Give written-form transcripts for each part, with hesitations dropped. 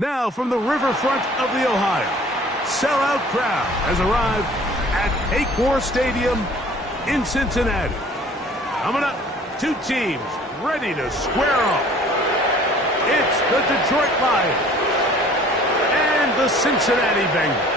Now from the riverfront of the Ohio, sellout crowd has arrived at Paycor Stadium in Cincinnati. Coming up, two teams ready to square off. It's the Detroit Lions and the Cincinnati Bengals.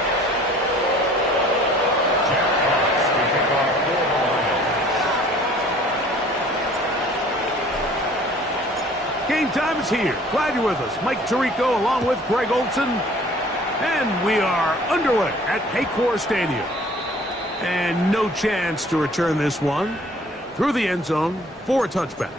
Game time is here. Glad you're with us. Mike Tirico along with Greg Olson. And we are underway at Paycor Stadium. And no chance to return this one through the end zone for a touchback.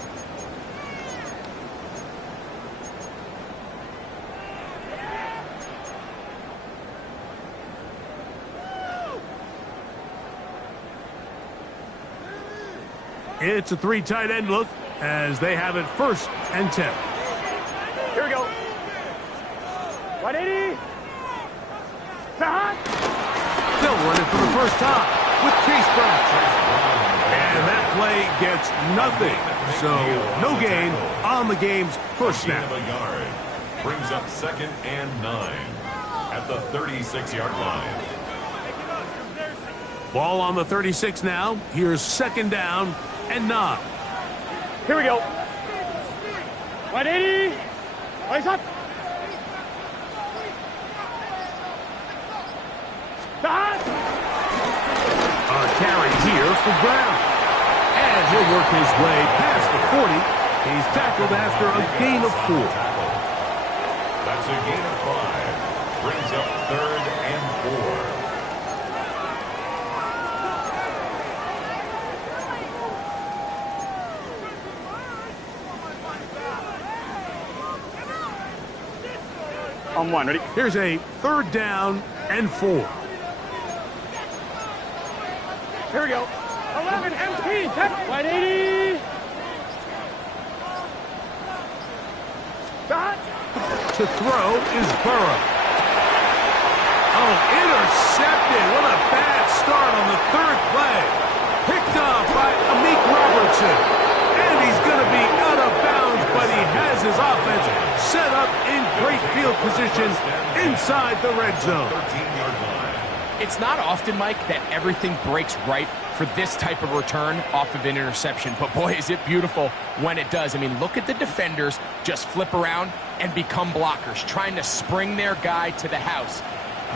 It's a three tight end look as they have it 1st and 10. Here we go. 180. They'll run it for the first time with Chase Brown. And that play gets nothing. So no gain on the game's first snap. Brings up 2nd and 9 at the 36-yard line. Ball on the 36 now. Here's 2nd down and 9. Here we go. 180. Place up. A carry here for Brown. And he'll work his way past the 40. He's tackled after a gain of 4. That's a gain of 5. Brings up 3rd and 4. On 1, ready? Here's a 3rd down and 4. Here we go. 11 empty. 180. Dot. To throw is Burrow. Oh, intercepted. What a bad start on the 3rd play. Picked up by Amik Robertson. And he's going to be out of bounds, but he has his offense set up in great field position inside the red zone. It's not often, Mike, that everything breaks right for this type of return off of an interception. But, boy, is it beautiful when it does. I mean, look at the defenders just flip around and become blockers, trying to spring their guy to the house.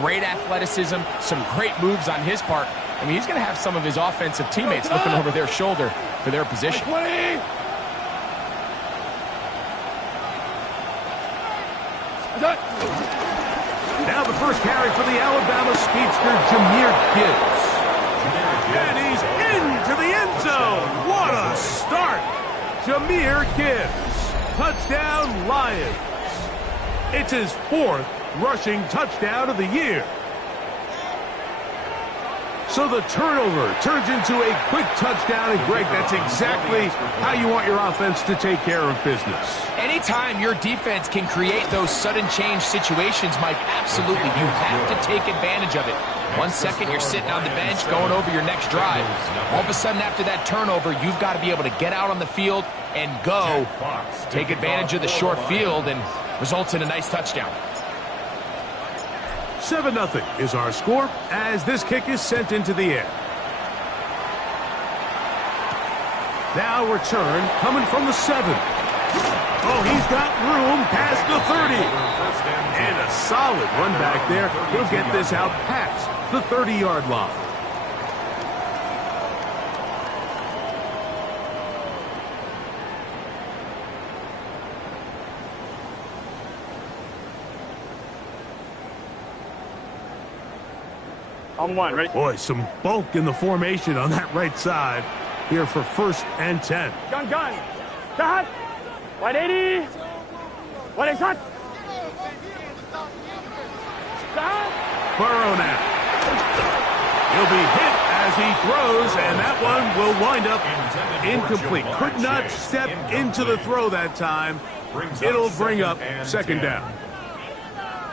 Great athleticism, some great moves on his part. I mean, he's going to have some of his offensive teammates looking over their shoulder for their position. Now the first carry for the Alabama speedster, Jahmyr Gibbs. And he's into the end zone. What a start. Jahmyr Gibbs. Touchdown, Lions. It's his 4th rushing touchdown of the year. So the turnover turns into a quick touchdown, and Greg, that's exactly how you want your offense to take care of business. Anytime your defense can create those sudden change situations, Mike, absolutely, you have to take advantage of it. 1 second, you're sitting on the bench going over your next drive. All of a sudden, after that turnover, you've got to be able to get out on the field and go. Take advantage of the short field and results in a nice touchdown. 7-0 is our score as this kick is sent into the air. Now return coming from the 7. Oh, he's got room past the 30. And a solid run back there. He'll get this out past the 30-yard line. On one, ready? Boy, some bulk in the formation on that right side here for 1st and 10. Gun, gun. Cut. 180. 180. Cut. Burrow now. He'll be hit as he throws, and that one will wind up incomplete. Could not step into the throw that time. It'll bring up 2nd down.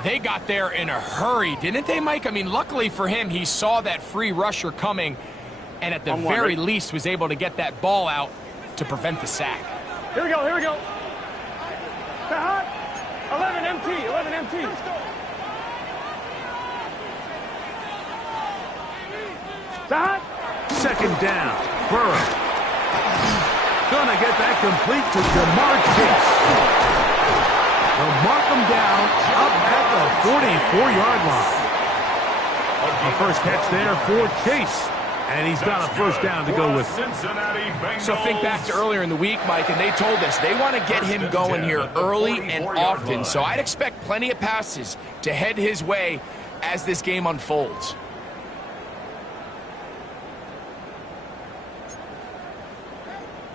They got there in a hurry, didn't they, Mike? I mean, luckily for him, he saw that free rusher coming, and at the very least was able to get that ball out to prevent the sack. Here we go, here we go. 11 MT, 11 MT. Stop. 2nd down. Burrow. Gonna get that complete to Jamar Chase. They'll mark him down up at the 44-yard line. A first catch there for Chase. And he's got a 1st down to go with. So think back to earlier in the week, Mike, and they told us they want to get him going here early and often. So I'd expect plenty of passes to head his way as this game unfolds.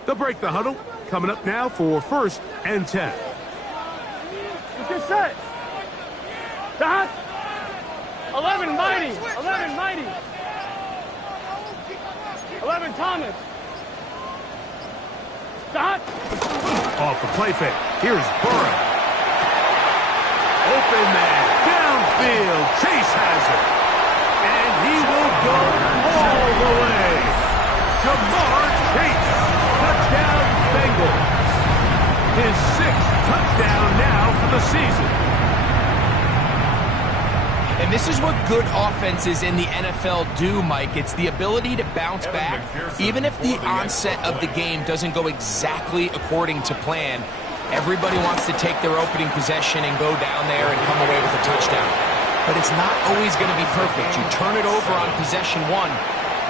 They'll break the huddle. Coming up now for 1st and 10. Let's get set. Stop. 11 Mighty. 11 Mighty. 11 Thomas. Stop. Off the play fake. Here's Burrow. Open man. Downfield. Chase has it. And he will go all the way. Jamar Chase. Touchdown Bengals. His 6th touchdown now for the season. And this is what good offenses in the NFL do, Mike. It's the ability to bounce back. Even if the onset of the game doesn't go exactly according to plan, everybody wants to take their opening possession and go down there and come away with a touchdown. But it's not always going to be perfect. You turn it over on possession 1.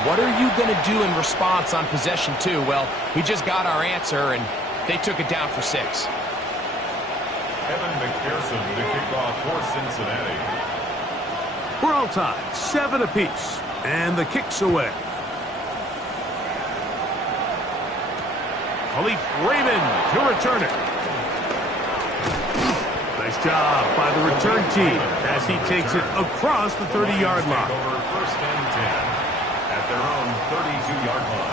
What are you going to do in response on possession 2? Well, we just got our answer, and they took it down for 6. Evan McPherson to kick off for Cincinnati. We're all tied, 7 apiece, and the kick's away. Khalif Raymond to return it. Nice job by the return team as he takes it across the 30-yard line. Over 1st and 10 at their own 32-yard line.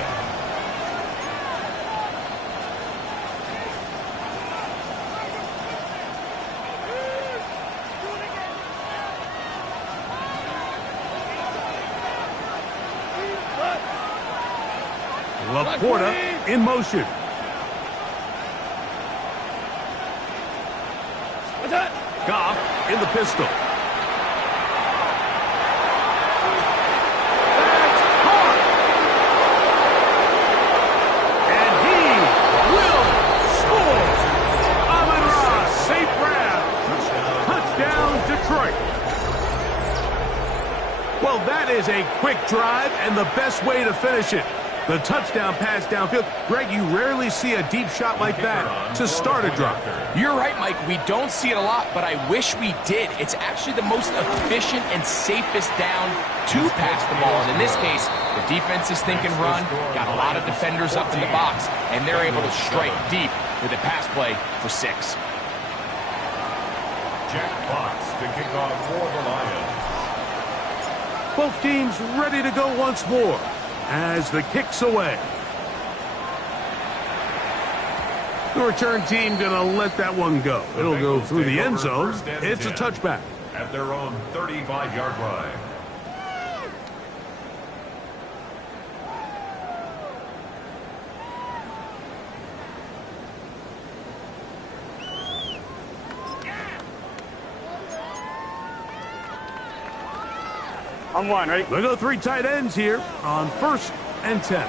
Laporta in motion. What's that? Goff in the pistol. That's hard. And he will score. Amon-Ra, safe grab. Touchdown, Detroit. Well, that is a quick drive and the best way to finish it. The touchdown pass downfield. Greg, you rarely see a deep shot like that to start a drive. You're right, Mike. We don't see it a lot, but I wish we did. It's actually the most efficient and safest down to pass the ball. And in this case, the defense is thinking run, got a lot of defenders up in the box, and they're able to strike deep with a pass play for 6. Jack Fox to kick off for the Lions. Both teams ready to go once more as the kick's away. The return team gonna let that one go. It'll go through the end zone. It's a touchback. At their own 35-yard line. On one, ready? They go 3 tight ends here on 1st and 10.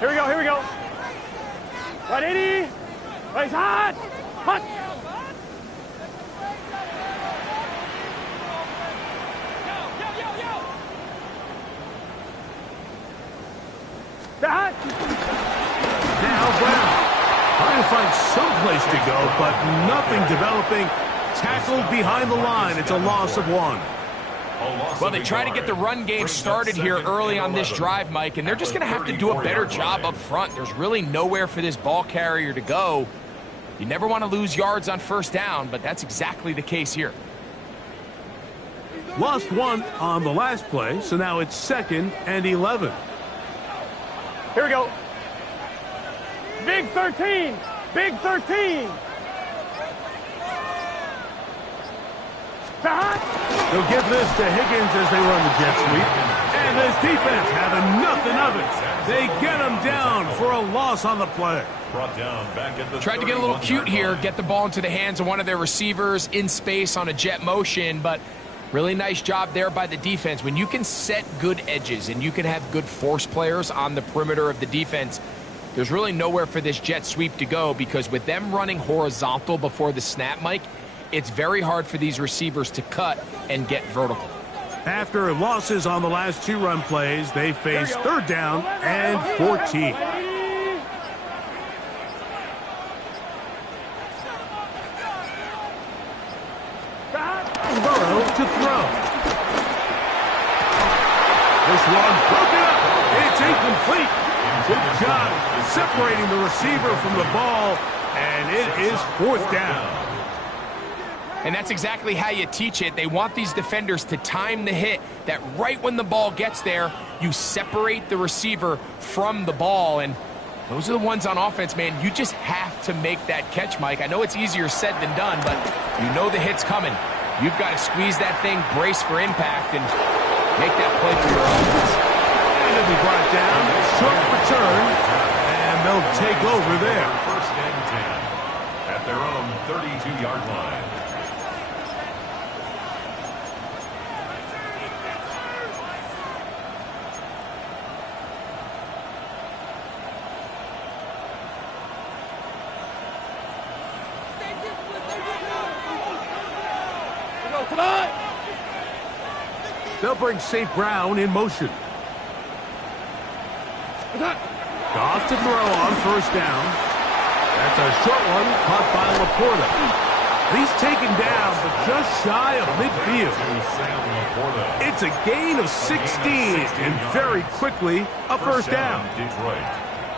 Here we go, here we go. 180. Race hot. Hot. Hot. Now Brown trying to find some place to go, but nothing developing. Tackled behind the line. It's a loss of 1. Well, they try to get the run game started here early on this drive, Mike, and they're just going to have to do a better job up front. There's really nowhere for this ball carrier to go. You never want to lose yards on first down, but that's exactly the case here. Lost one on the last play, so now it's 2nd and 11. Here we go. Big 13. Big 13. They'll give this to Higgins as they run the jet sweep. And this defense having nothing of it. They get them down for a loss on the play. Brought down back at the Tried to get a little cute here, get the ball into the hands of one of their receivers in space on a jet motion, but really nice job there by the defense. When you can set good edges and you can have good force players on the perimeter of the defense, there's really nowhere for this jet sweep to go, because with them running horizontal before the snap, Mike, it's very hard for these receivers to cut and get vertical. After losses on the last 2 run plays, they face 3rd down and 14. Burrow to throw. This one broken up. It's incomplete. Good job separating the receiver from the ball, and it is 4th down. And that's exactly how you teach it. They want these defenders to time the hit, that right when the ball gets there, you separate the receiver from the ball. And those are the ones on offense, man. You just have to make that catch, Mike. I know it's easier said than done, but you know the hit's coming. You've got to squeeze that thing, brace for impact, and make that play for your offense. And it'll be brought down, short return, and they'll take over there. 1st and 10 at their own 32-yard line. They'll bring St. Brown in motion. Goff to throw on 1st down. That's a short one caught by Laporta. He's taken down, but just shy of midfield. It's a gain of 16, and very quickly a 1st down.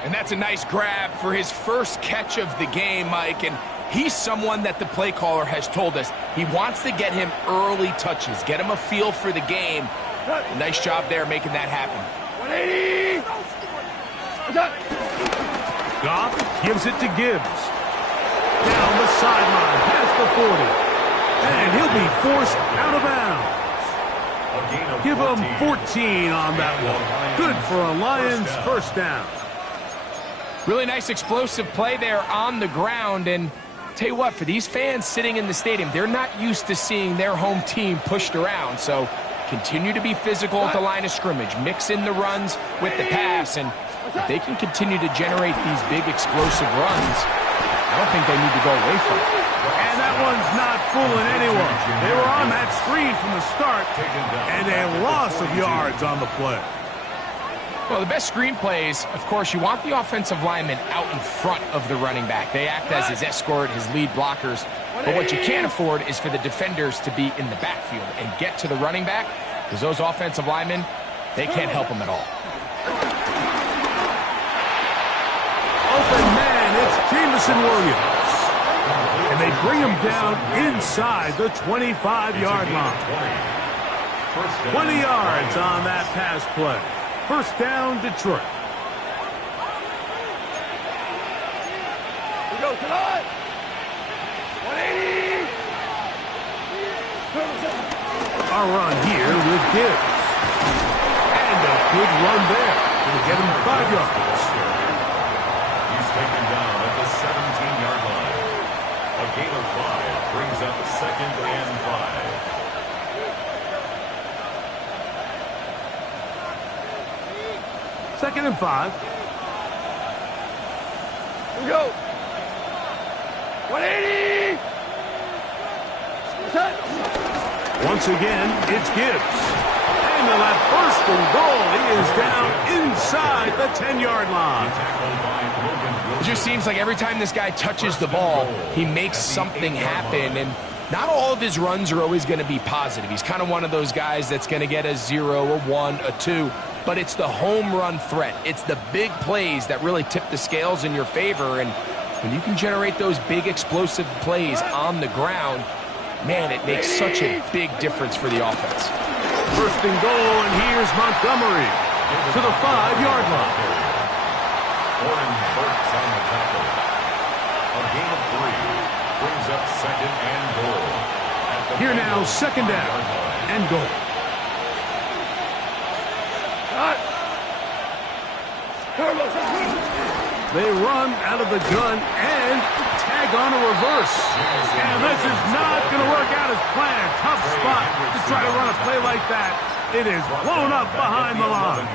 And that's a nice grab for his first catch of the game, Mike. And he's someone that the play caller has told us he wants to get him early touches, get him a feel for the game. Nice job there making that happen. 180. Goff gives it to Gibbs. Down the sideline, past the 40. And he'll be forced out of bounds. Give him 14 on that one. Good for a Lions 1st down. Really nice explosive play there on the ground. And tell you what, for these fans sitting in the stadium, they're not used to seeing their home team pushed around. So continue to be physical at the line of scrimmage. Mix in the runs with the pass. And if they can continue to generate these big explosive runs, I don't think they need to go away from it. And that one's not fooling anyone. They were on that screen from the start, and a loss of yards on the play. Well, the best screen plays, of course, you want the offensive lineman out in front of the running back. They act as his escort, his lead blockers. But what you can't afford is for the defenders to be in the backfield and get to the running back, because those offensive linemen, they can't help them at all. Open man, it's Jameson Williams. And they bring him down inside the 25-yard line. 20 yards on that pass play. 1st down, Detroit. We go tonight. 180. Our run here with Gibbs. And a good run there. It'll get him 5 yards. He's taken down at the 17-yard line. A gain of 5 brings up 2nd and 5. 2nd and 5. Here we go. 180. Once again, it's Gibbs. And they'll have 1st and goal. He is down inside the 10-yard line. It just seems like every time this guy touches the ball, he makes something happen. And not all of his runs are always going to be positive. He's kind of one of those guys that's going to get a 0, a 1, a 2, but it's the home run threat. It's the big plays that really tip the scales in your favor, and when you can generate those big explosive plays on the ground, man, it makes such a big difference for the offense. First and goal, and here's Montgomery to the 5-yard line. Oren Burks on the tackle. A gain of 3 brings up second and goal. Here now, second down and goal. They run out of the gun and tag on a reverse. And this is not going to work out as planned. Tough spot to try to run a play like that. It is blown up behind the line.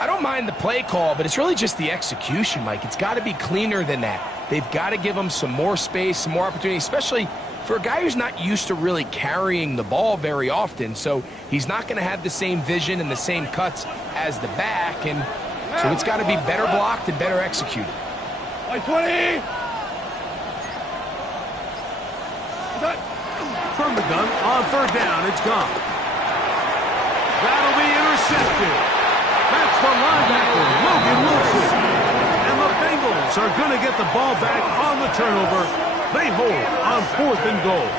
I don't mind the play call, but it's really just the execution, Mike. It's got to be cleaner than that. They've got to give him some more space, some more opportunity, especially for a guy who's not used to really carrying the ball very often. So he's not going to have the same vision and the same cuts as the back, and so it's got to be better blocked and better executed. 20! From the gun, on third down, it's gone. That'll be intercepted. That's the linebacker, Logan Wilson. And the Bengals are going to get the ball back on the turnover. They hold on 4th and goal.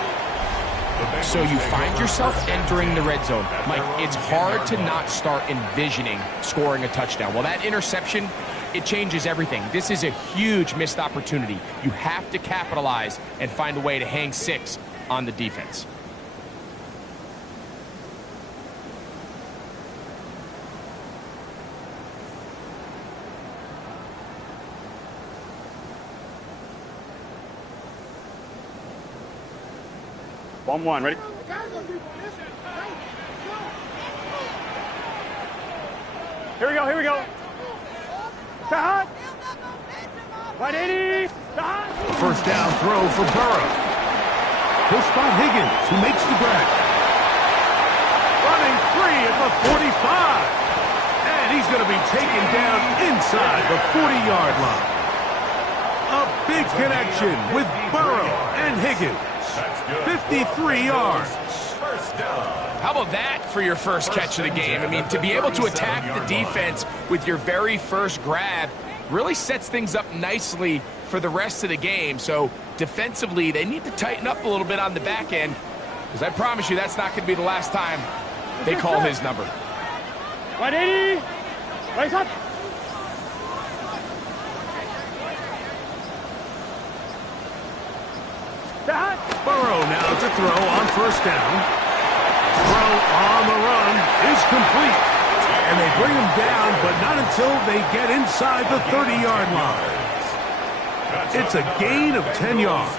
So you find yourself entering the red zone. Mike, it's hard to not start envisioning scoring a touchdown. Well, that interception, it changes everything. This is a huge missed opportunity. You have to capitalize and find a way to hang 6 on the defense. One, ready? Here we go. Stop! 180! Stop! First down throw for Burrow. He'll spot Higgins, who makes the grab. Running free at the 45. And he's going to be taken down inside the 40-yard line. A big connection with Burrow and Higgins. 53 yards. How about that for your first catch of the game? I mean, to be able to attack the defense with your very first grab really sets things up nicely for the rest of the game. So defensively, they need to tighten up a little bit on the back end, because I promise you that's not going to be the last time they call his number. 180! Raise up! Burrow now to throw on first down. Throw on the run is complete. And they bring him down, but not until they get inside the 30-yard line. It's a gain of 10 yards.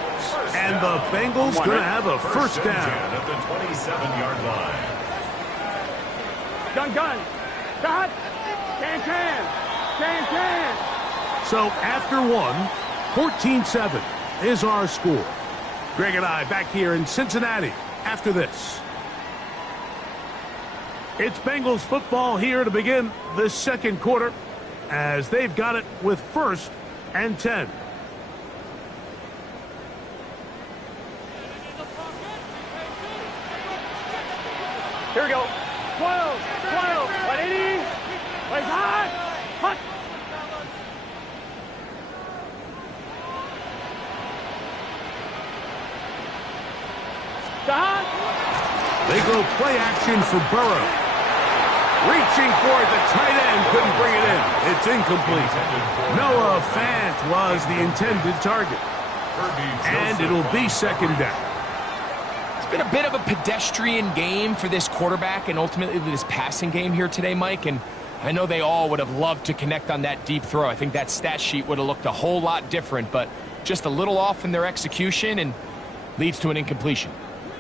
And the Bengals going to have a first down. At the 27-yard line. Gun. Stop! Can. So after 14-7 is our score. Greg and I back here in Cincinnati after this. It's Bengals football here to begin the second quarter, as they've got it with 1st and 10. Here we go. 12, 180. Raise high. Hut. They go play action for Burrow. Reaching for it, the tight end couldn't bring it in. It's incomplete. Noah Fant was the intended target. And it'll be second down. It's been a bit of a pedestrian game for this quarterback and ultimately this passing game here today, Mike. And I know they all would have loved to connect on that deep throw. I think that stat sheet would have looked a whole lot different, but just a little off in their execution and leads to an incompletion.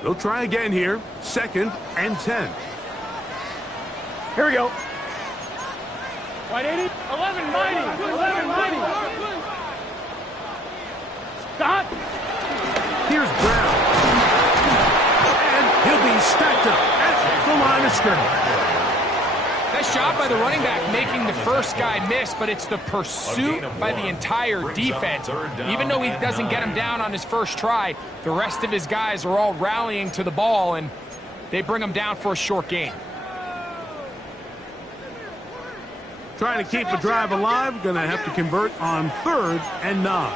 They'll try again here. 2nd and 10. Here we go. 180. 1190. Stop. Here's Brown. And he'll be stacked up at the line of scrimmage. That Nice job by the running back making the first guy miss, but it's the pursuit by the entire defense. Even though he doesn't get him down on his first try, the rest of his guys are all rallying to the ball, and they bring him down for a short gain. Trying to keep a drive alive, going to have to convert on 3rd and 9.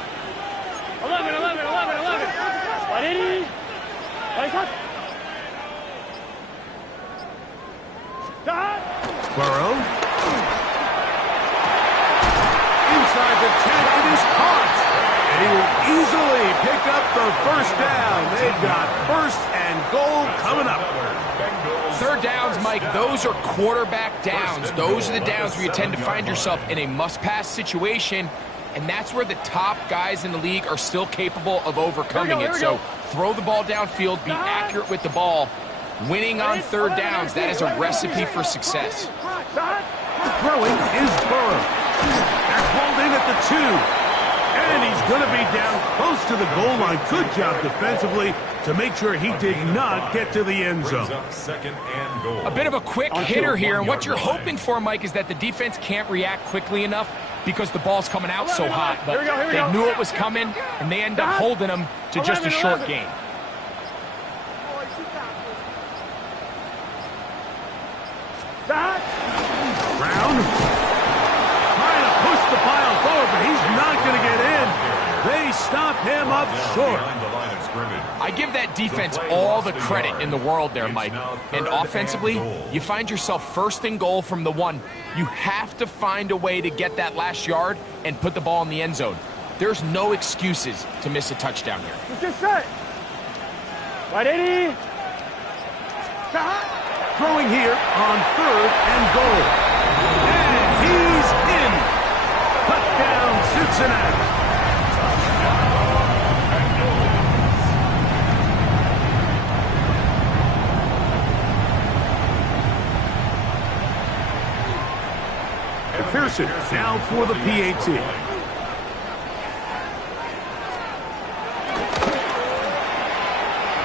11, 11, 11, 11. 180. Nice hot. Start. Burrow. Inside the 10, it is caught. And he will easily pick up the first down. They've got 1st and goal coming up. 3rd downs, Mike, those are quarterback downs. Those are the downs where you tend to find yourself in a must-pass situation, and that's where the top guys in the league are still capable of overcoming it. So throw the ball downfield, be accurate with the ball. Winning on 3rd downs, that is a recipe for success. Throwing is Burrow. They're pulled in at the 2. And he's going to be down close to the goal line. Good job defensively to make sure he did not get to the end zone. A bit of a quick hitter here, and what you're hoping for, Mike, is that the defense can't react quickly enough because the ball's coming out so hot. But they knew it was coming, and they end up holding him to just a short gain. Brown trying to push the pile forward, but he's not going to get in. They stop him up short. I give that defense all the credit in the world there, Mike. And offensively, you find yourself 1st and goal from the 1. You have to find a way to get that last yard and put the ball in the end zone. There's no excuses to miss a touchdown here. Just set. 180. Throwing here on 3rd and goal. And he's in. Touchdown, Cincinnati. McPherson now for the PAT.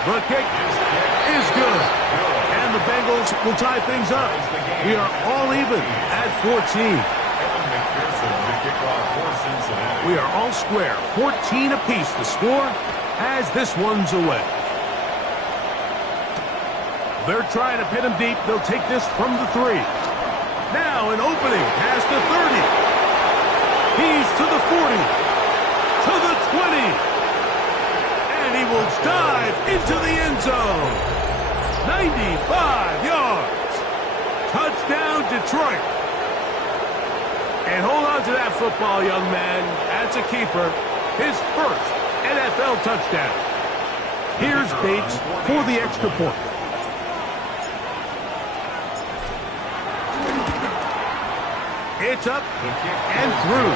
The kick is good. And the Bengals will tie things up. We are all even at 14. We are all square. 14 apiece the score as this one's away. They're trying to pin him deep. They'll take this from the 3. Now an opening past the 30. He's to the 40. To the 20. And he will dive into the end zone. 95 yards. Touchdown, Detroit. And hold on to that football, young man. That's a keeper. His 1st NFL touchdown. Here's Bates for the extra point. It's up and through.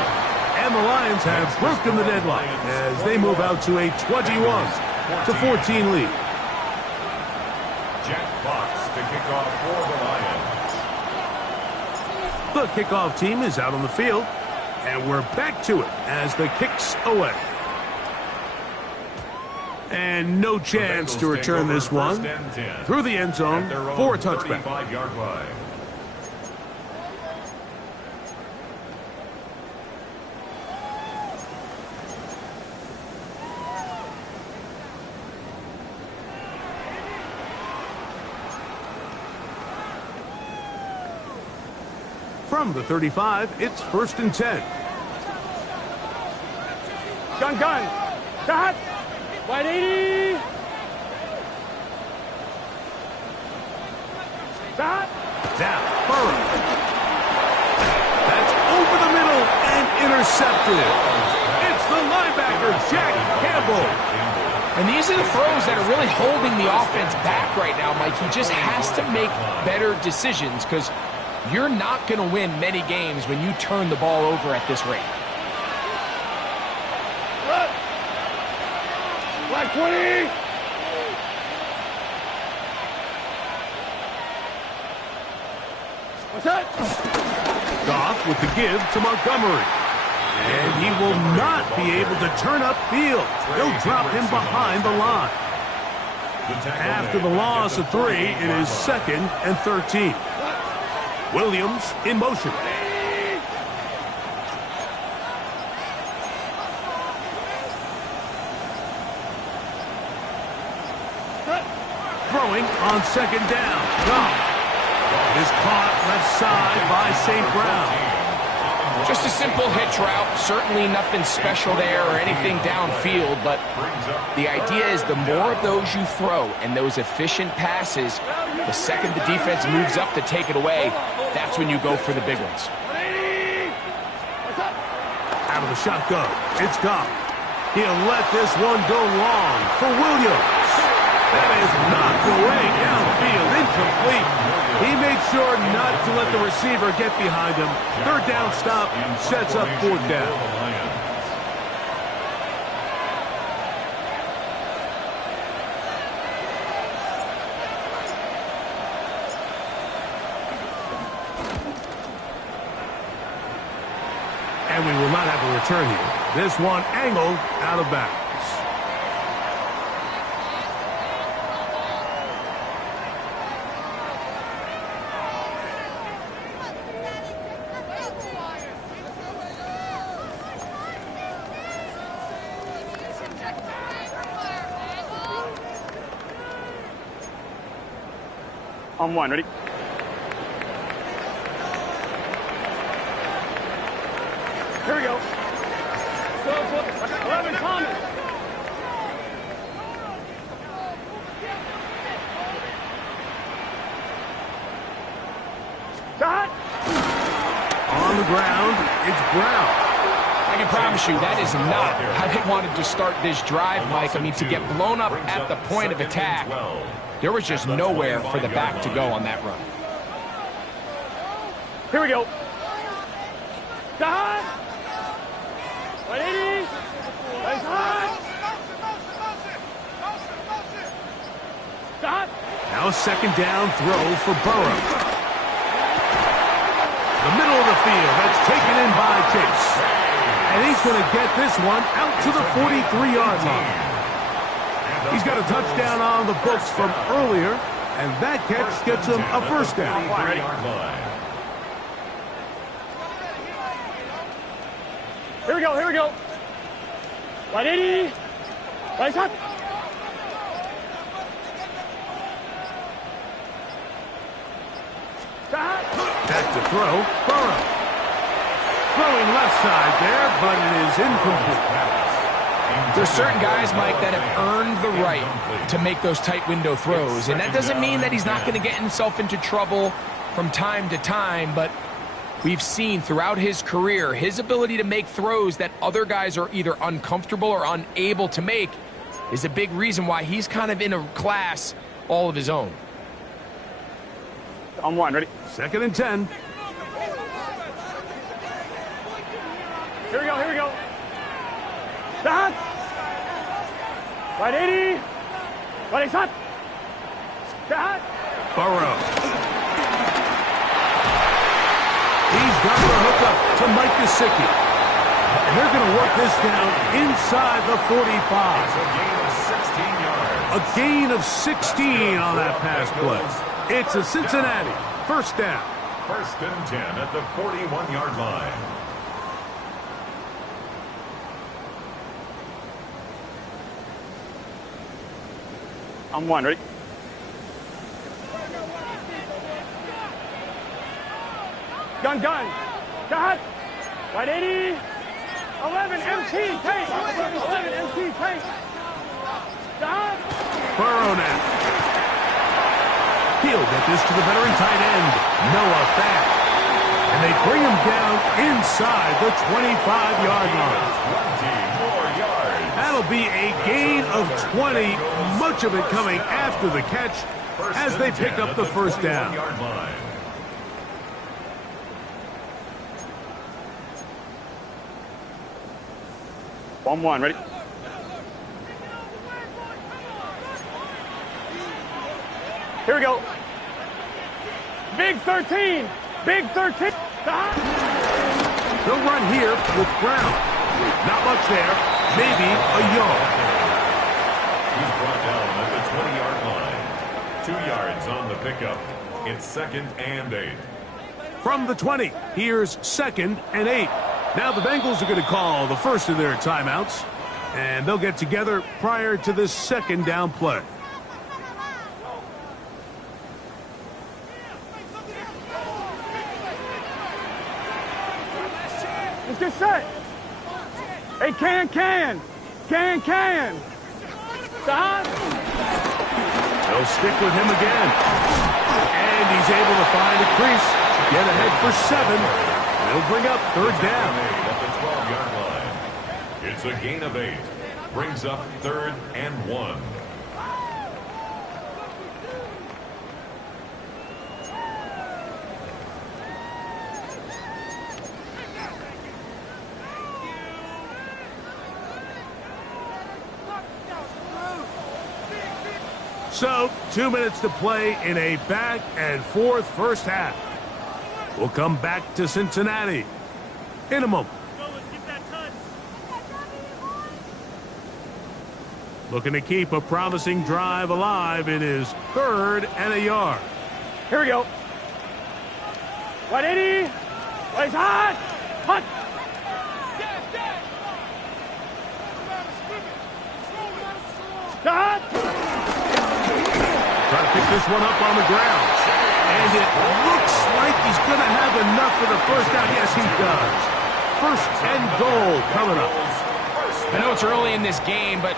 And the Lions have broken the deadlock as they move out to a 21-14 lead. Jack Fox to kick off for the Lions. The kickoff team is out on the field, and we're back to it as the kick's away. And no chance to return this one through the end zone for a touchback. 35-yard line. From the 35, it's 1st and 10. Gun. Start. 180. Start. Now, Burrow. That's over the middle and intercepted. It's the linebacker, Jack Campbell. And these are the throws that are really holding the offense back right now, Mike. He just has to make better decisions because you're not going to win many games when you turn the ball over at this rate. Black 20. What's that? Goff with the give to Montgomery. And he will not be able to turn upfield. They'll drop him behind the line. After the loss of 3, it is 2nd and 13. Williams in motion. Throwing on second down. Goff is caught left side by St. Brown. Just a simple hitch route. Certainly nothing special there or anything downfield, but the idea is the more of those you throw and those efficient passes, the second the defense moves up to take it away, that's when you go for the big ones. Out of the shotgun, it's Goff. He'll let this one go long for Williams. That is knocked away downfield, incomplete. He made sure not to let the receiver get behind him. Third down stop sets up fourth down. And we will not have a return here. This one angled out of bounds. On one, ready? Here we go. 11, Thomas. Shot. On the ground, it's Brown. I can promise you that is not how they wanted to start this drive, Mike. I mean, to get blown up at the point of attack, there was just nowhere for the back to go on that run. Here we go. Shot. 180. Nice hot. Shot. Now a second down throw for Burrow. The middle of the field, that's taken in by Chase. And he's going to get this one out to the 43-yard line. He's got a touchdown on the books from earlier, and that catch gets him a first down. Here we go, here we go. 180. Nice hot. Back to throw, Burrow. Throwing left side there, but it is incomplete. There's certain guys, Mike, that have earned the right to make those tight window throws, and that doesn't mean that he's not going to get himself into trouble from time to time, but we've seen throughout his career his ability to make throws that other guys are either uncomfortable or unable to make is a big reason why he's kind of in a class all of his own. On one, ready? Second and 10. Here we go, here we go. Shot. 180. 180 shot. Shot. Burrow. He's got the hookup to Mike Gesicki. And they're going to work this down inside the 45. A gain of 16 on that pass play. It's a Cincinnati first down. First and 10 at the 41-yard line. On one, ready? Gun. Shot. 180. 11 MT tape. 11 MT tape. Shot. Burrow now. He'll get this to the veteran tight end, Noah Fant. And they bring him down inside the 25-yard line. 20 more yards. That'll be a gain of 20, much of it coming after the catch as they pick up the first down. On one, ready? Here we go. Big 13. Big 13. They'll run here with Brown. Not much there. Maybe a yard. He's brought down at the 20-yard line. 2 yards on the pickup. It's second and 8. From the 20, here's 2nd and 8. Now the Bengals are going to call the first of their timeouts, and they'll get together prior to this 2nd down play. Let's get set. Hey, can. Stop. They'll stick with him again. And he's able to find a crease. Get ahead for 7. It'll bring up 3rd down. At the 12-yard line. It's a gain of 8. Brings up 3rd and 1. So, 2 minutes to play in a back-and-forth first half. We'll come back to Cincinnati in a moment. Looking to keep a promising drive alive. It is 3rd and a yard. Here we go. 180. Place hot. Hot. Stop. Trying to pick this one up on the ground. And it looks like he's going to have enough for the first down. Yes, he does. 1st and goal coming up. I know it's early in this game, but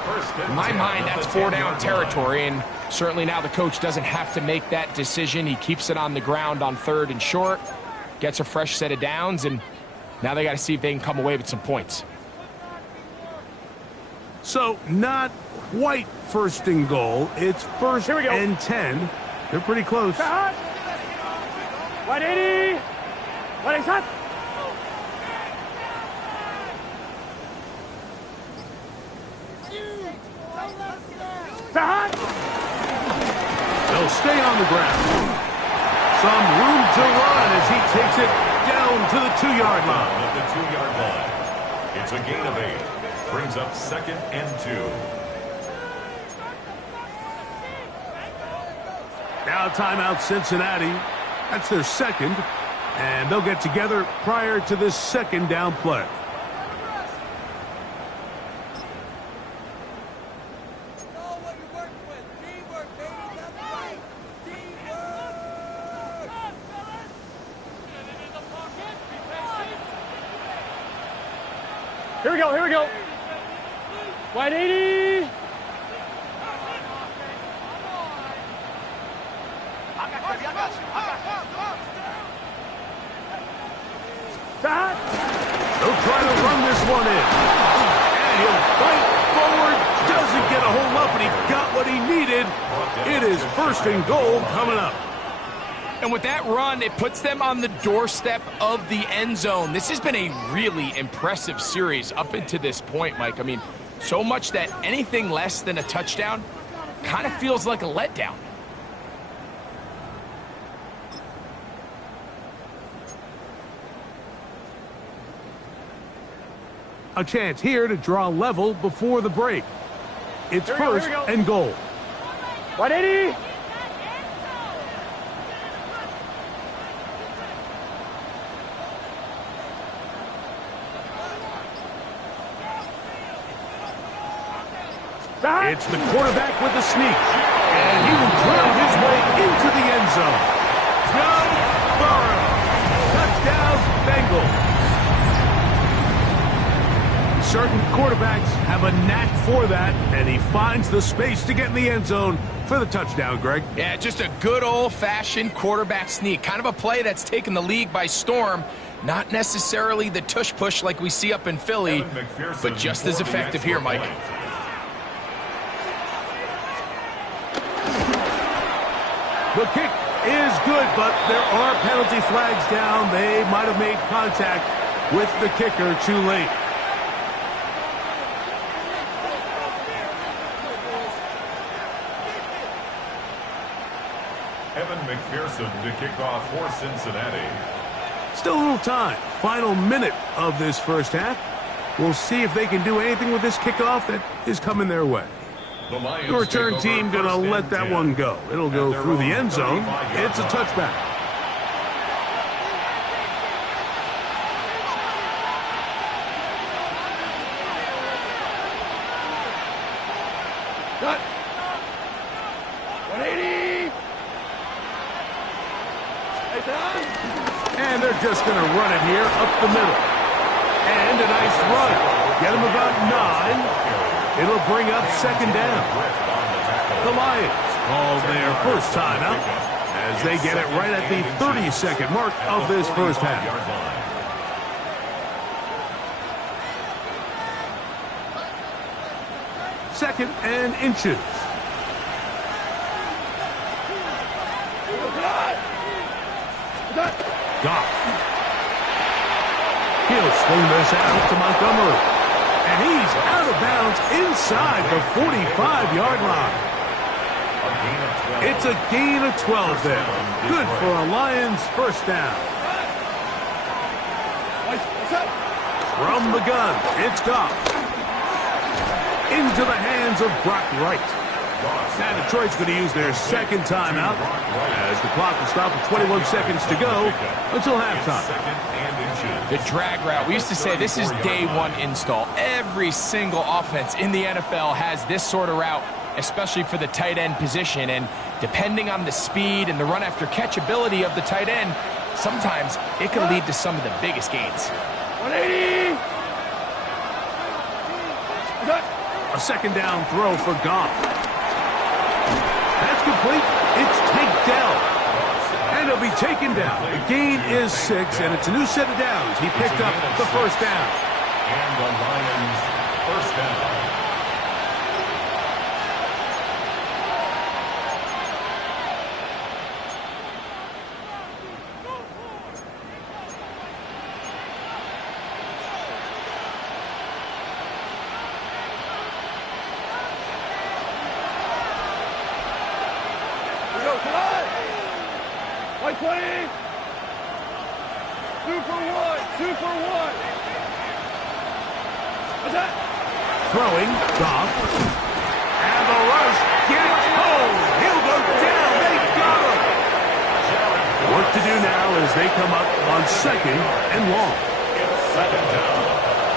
in my mind, that's 4-down territory, and certainly now the coach doesn't have to make that decision. He keeps it on the ground on 3rd and short, gets a fresh set of downs, and now they got to see if they can come away with some points. So, not quite 1st and goal. It's 1st and 10. They're pretty close. 180. 180 hot. They'll stay on the ground. Some room to run as he takes it down to the 2-yard line. At the 2-yard line. It's a gain of 8. Brings up 2nd and 2. Now timeout Cincinnati. That's their 2nd. And they'll get together prior to this 2nd down play. Here we go. 180. Stop. They'll try to run this one in. And he'll fight forward. Doesn't get a hold up, but he got what he needed. It is 1st and goal coming up. And with that run, it puts them on the doorstep of the end zone. This has been a really impressive series up until this point, Mike. I mean, so much that anything less than a touchdown kind of feels like a letdown. A chance here to draw level before the break. It's Here we 1st and goal. 180. It's the quarterback with the sneak. And he will drill his way into the end zone. Joe Burrow. Touchdown, Bengals. Certain quarterbacks have a knack for that, and he finds the space to get in the end zone for the touchdown, Greg. Yeah, just a good old-fashioned quarterback sneak. Kind of a play that's taken the league by storm. Not necessarily the tush-push like we see up in Philly, but just as effective here, Mike. The kick is good, but there are penalty flags down. They might have made contact with the kicker too late. Evan McPherson to kick off for Cincinnati. Still a little time. Final minute of this first half. We'll see if they can do anything with this kickoff that is coming their way. The The return team going to let that one go. It'll go through the end zone. It's a touchback. Cut. 180. And they're just going to run it here up the middle. And a nice run. Get them about 9. It'll bring up second down. The Lions call their first timeout as they get it right at the 30-second mark of this first half. Second and inches. Goff. He'll swing this out to Montgomery. And he's out of bounds inside the 45-yard line. It's a gain of 12 there. Good for a Lions first down. From the gun, it's Goff. Into the hands of Brock Wright. Now Detroit's going to use their second timeout as the clock will stop with 21 seconds to go until halftime. The drag route. We used to say this is day one install. Every single offense in the NFL has this sort of route, especially for the tight end position. And depending on the speed and the run after catch ability of the tight end, sometimes it can lead to some of the biggest gains. 180. A second down throw for Goff. That's complete. It's taken down. And he'll be taken down. The gain is 6, and it's a new set of downs. He picked up the first down. And the Lions first down. Throwing, Goff. And the rush gets home. He'll go down. They got him. Work to do now as they come up on second and long.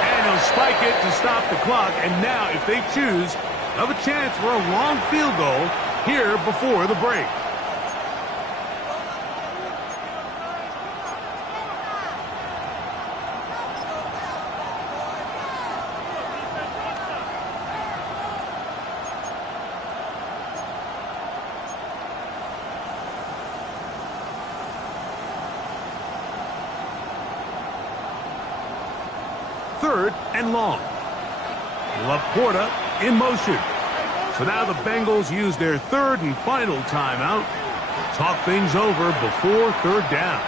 And he'll spike it to stop the clock. And now, if they choose, have a chance for a long field goal here before the break. Third and long. Laporta in motion. So now the Bengals use their third and final timeout. Talk things over before third down.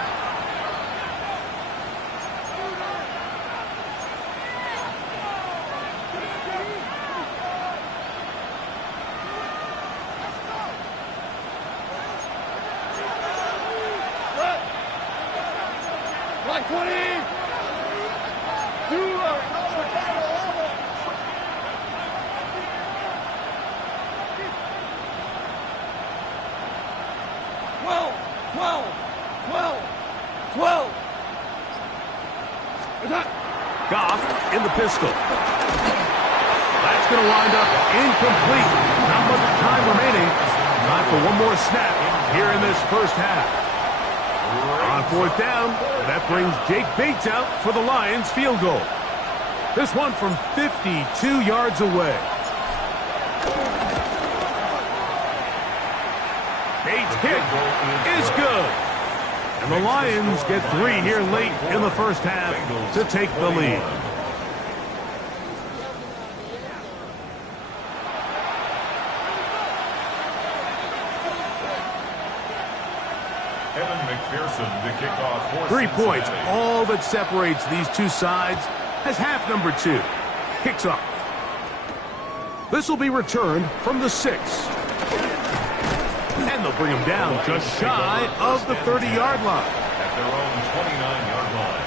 Goff in the pistol. That's going to wind up incomplete. Not much time remaining. Time for one more snap here in this first half. On fourth down, that brings Jake Bates out for the Lions field goal. This one from 52 yards away. Bates' kick is good. And the Lions get 3 here late in the first half to take the lead. Evan McPherson to kick off. 3 points, all that separates these two sides, as half number 2 kicks off. This will be returned from the 6. And they'll bring him down just shy of the 30-yard line. At their own 29-yard line.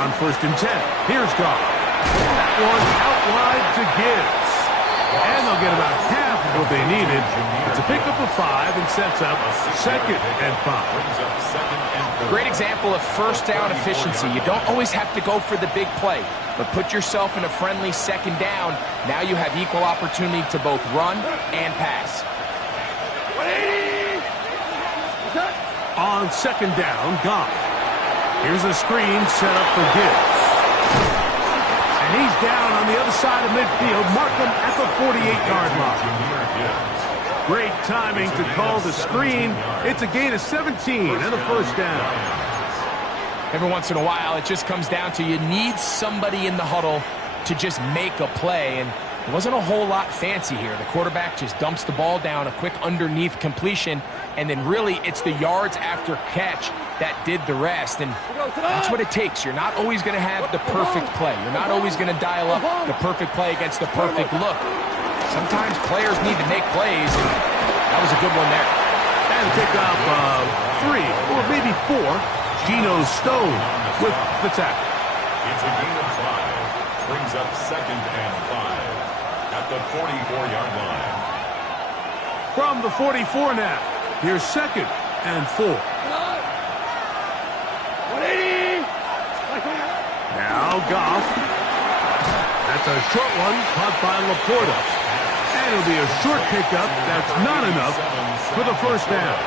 On 1st and 10, here's Goff. That one out wide to Gibbs. And they'll get about half of what they needed. It's a pickup of 5 and sets up 2nd and 5. Great example of first down efficiency. You don't always have to go for the big play, but put yourself in a friendly 2nd down. Now you have equal opportunity to both run and pass. On 2nd down, Goff. Here's a screen set up for Gibbs. And he's down on the other side of midfield. Mark him at the 48-yard line. Great timing to call the screen. It's a gain of 17 and a 1st down. Every once in a while, it just comes down to you need somebody in the huddle to just make a play. And it wasn't a whole lot fancy here. The quarterback just dumps the ball down, a quick underneath completion, and then really it's the yards after catch that did the rest. And that's what it takes. You're not always going to have the perfect play. You're not always going to dial up the perfect play against the perfect look. Sometimes players need to make plays, and that was a good one there. And pick up 3 or maybe 4. Geno Stone with the tackle. It's a gain of 5. Brings up 2nd and 5 at the 44-yard line. From the 44 now, here's 2nd and 4. Now Goff. That's a short one, caught by Laporta. And it'll be a short pickup. That's not enough for the 1st down.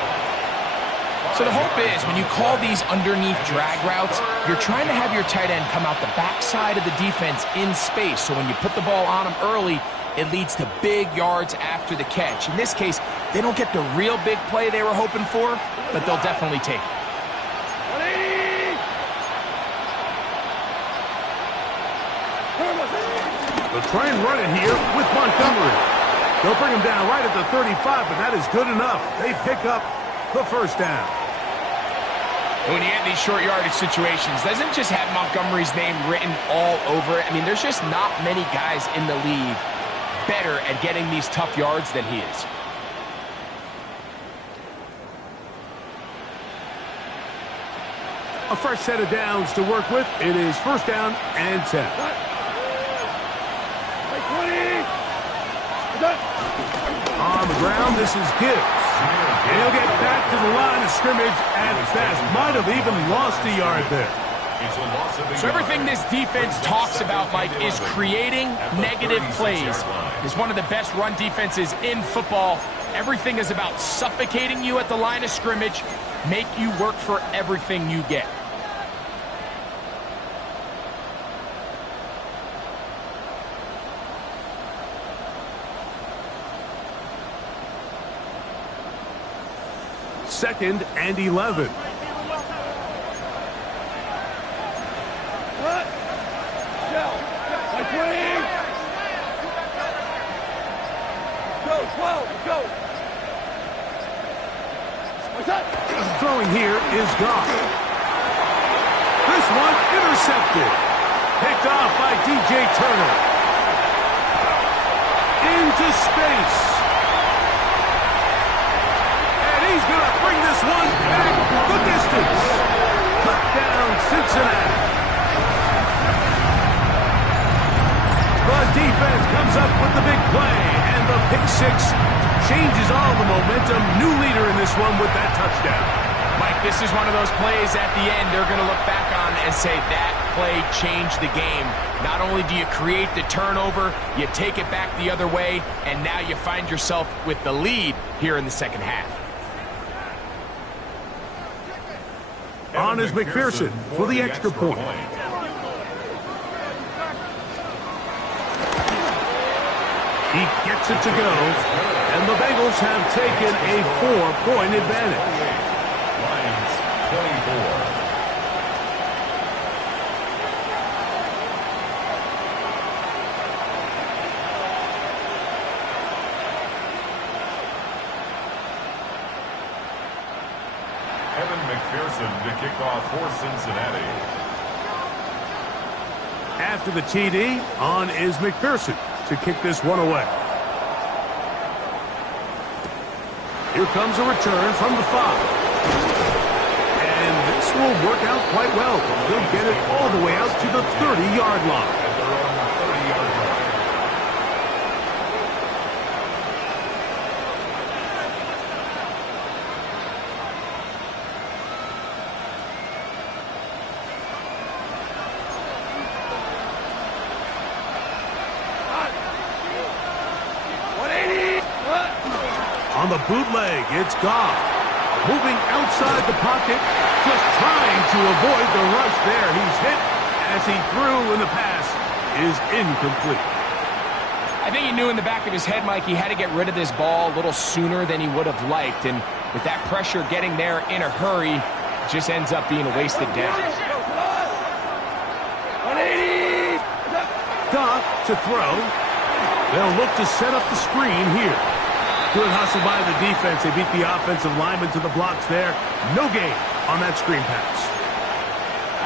So the hope is when you call these underneath drag routes, you're trying to have your tight end come out the backside of the defense in space. So when you put the ball on him early, it leads to big yards after the catch. In this case, they don't get the real big play they were hoping for, but they'll definitely take it. They'll try and run it here with Montgomery. They'll bring him down right at the 35, but that is good enough. They pick up the 1st down. When you get these short yardage situations, doesn't just have Montgomery's name written all over it. I mean, there's just not many guys in the league better at getting these tough yards than he is. A fresh set of downs to work with. It is 1st down and 10. On the ground, this is Gibbs. And he'll get back to the line of scrimmage at best. Might have even lost a yard there. So everything this defense talks about, Mike, is creating negative plays. It's one of the best run defenses in football. Everything is about suffocating you at the line of scrimmage, make you work for everything you get. Second and 11. Throwing here is Goff. This one intercepted. Picked off by DJ Turner. Into space. And he's going to bring this one back the distance. Touchdown, Cincinnati. The defense comes up with the big play, and the pick six changes all the momentum. New leader in this one with that touchdown. Mike, this is one of those plays at the end they're going to look back on and say that play changed the game. Not only do you create the turnover, you take it back the other way, and now you find yourself with the lead here in the second half. On is McPherson for the extra point. He gets it to go, and the Bengals have taken a 4-point advantage. Lions 24. McPherson to kick off for Cincinnati. After the TD, on is McPherson to kick this one away. Here comes a return from the 5. And this will work out quite well. They'll get it all the way out to the 30-yard line. On the bootleg, it's Goff. Moving outside the pocket, just trying to avoid the rush there. He's hit as he threw, and the pass is incomplete. I think he knew in the back of his head, Mike, he had to get rid of this ball a little sooner than he would have liked. And with that pressure getting there in a hurry, it just ends up being a wasted down. Goff to throw. They'll look to set up the screen here. Good hustle by the defense. They beat the offensive lineman to the blocks there. No gain on that screen pass.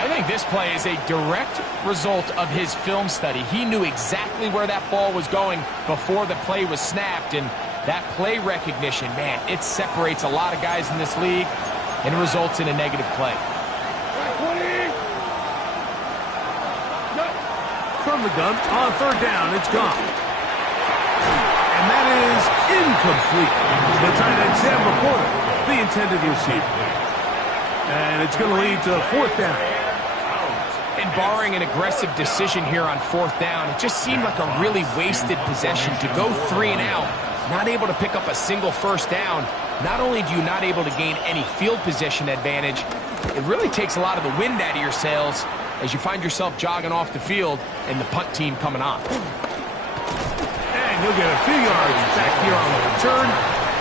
I think this play is a direct result of his film study. He knew exactly where that ball was going before the play was snapped, and that play recognition, man, it separates a lot of guys in this league and results in a negative play. From the gun, on third down, it's gone. And that is incomplete. The tight end, Sam McCormick, the intended receiver. And it's going to lead to fourth down. And barring an aggressive decision here on fourth down, it just seemed like a really wasted possession to go 3 and out, not able to pick up a single first down. Not only do you not able to gain any field position advantage, it really takes a lot of the wind out of your sails as you find yourself jogging off the field and the punt team coming on. And he'll get a few yards back here on the return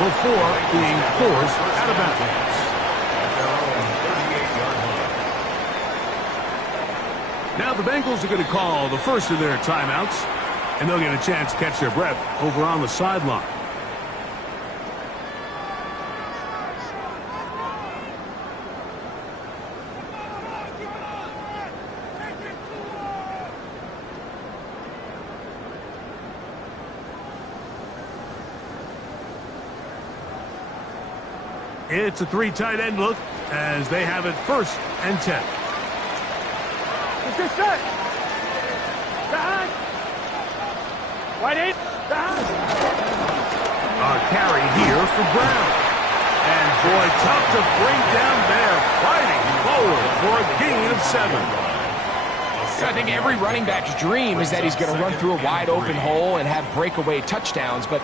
before being forced out of bounds. Now the Bengals are going to call the first of their timeouts, and they'll get a chance to catch their breath over on the sideline. It's a 3 tight end look as they have it 1st and 10. It's set. Back. Wide 8. Back. A carry here for Brown. And boy, tough to bring down there. Fighting forward for a gain of 7. So I think every running back's dream is that he's going to run through a wide open hole and have breakaway touchdowns, but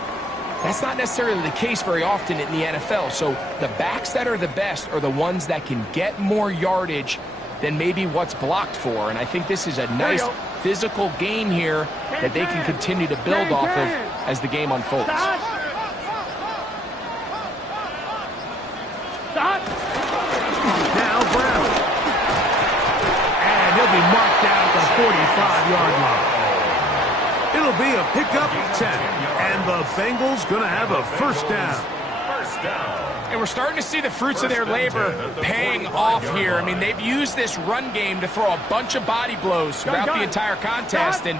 that's not necessarily the case very often in the NFL. So the backs that are the best are the ones that can get more yardage than maybe what's blocked for. And I think this is a nice physical game here that they can continue to build off of as the game unfolds. Now Brown. And he'll be marked down at the 45-yard line. It'll be a pickup of 10. And the Bengals going to have a first down. And we're starting to see the fruits of their labor paying off here. I mean, they've used this run game to throw a bunch of body blows throughout the entire contest. And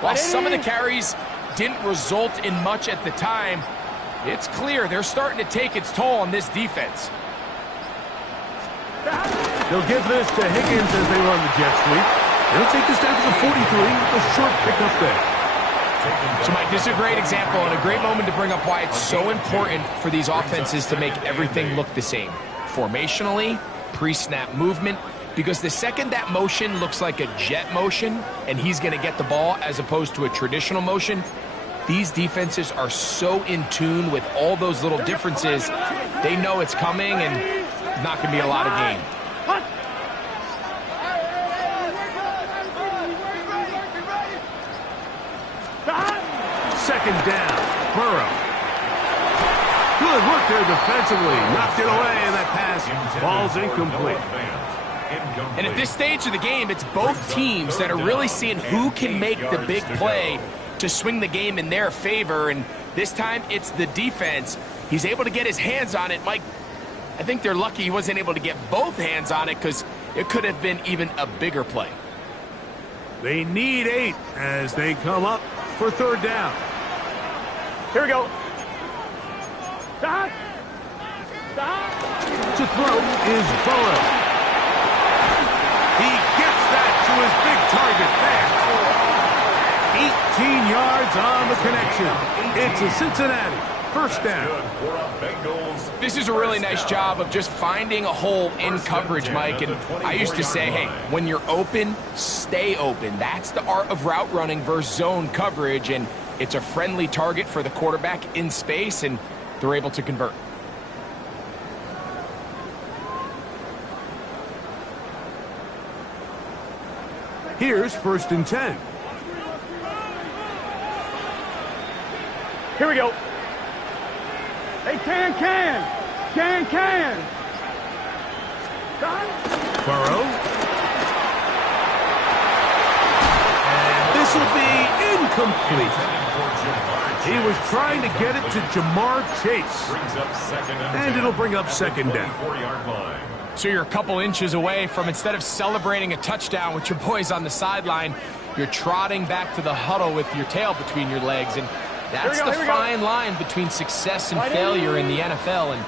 while some of the carries didn't result in much at the time, it's clear they're starting to take its toll on this defense. They'll give this to Higgins as they run the jet sweep. They'll take this down to the 43, a short pickup there. So, Mike, this is a great example and a great moment to bring up why it's so important for these offenses to make everything look the same. Formationally, pre-snap movement, because the second that motion looks like a jet motion and he's going to get the ball as opposed to a traditional motion, these defenses are so in tune with all those little differences. They know it's coming and it's not going to be a lot of gain. Second down, Burrow. Good work there defensively. Knocked it away, and that pass falls incomplete. And at this stage of the game, it's both teams that are really seeing who can make the big play to swing the game in their favor. And this time, it's the defense. He's able to get his hands on it. Mike, I think they're lucky he wasn't able to get both hands on it because it could have been even a bigger play. They need 8 as they come up for third down. Here we go. To throw is Burrow. yards on the connection. It's a Cincinnati first down. This is a really nice job of just finding a hole in coverage, Mike. And I used to say, hey, when you're open, stay open. That's the art of route running versus zone coverage. And it's a friendly target for the quarterback in space, and they're able to convert. Here's 1st and 10. Here we go. Hey, can. Burrow. And this will be incomplete. He was trying to get it to Jamar Chase. And it'll bring up 2nd down. So you're a couple inches away from, instead of celebrating a touchdown with your boys on the sideline, you're trotting back to the huddle with your tail between your legs. And that's the fine line between success and failure in the NFL. And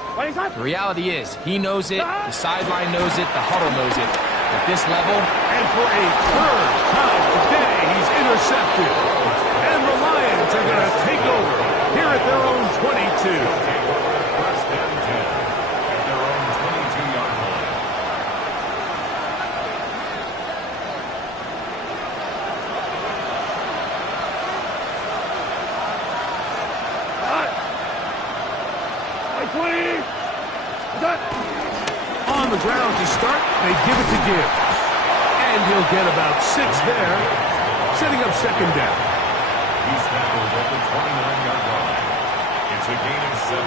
the reality is, he knows it, the sideline knows it, the huddle knows it. At this level, and for a 3rd time today, he's intercepted. And the Lions are going to take over here at their own 22. First and 10 at their own 22-yard line. On the ground to start, they give it to Gibbs. And he'll get about 6 there, setting up 2nd down. He's tackled at the 29-yard line. It's a gain of 7.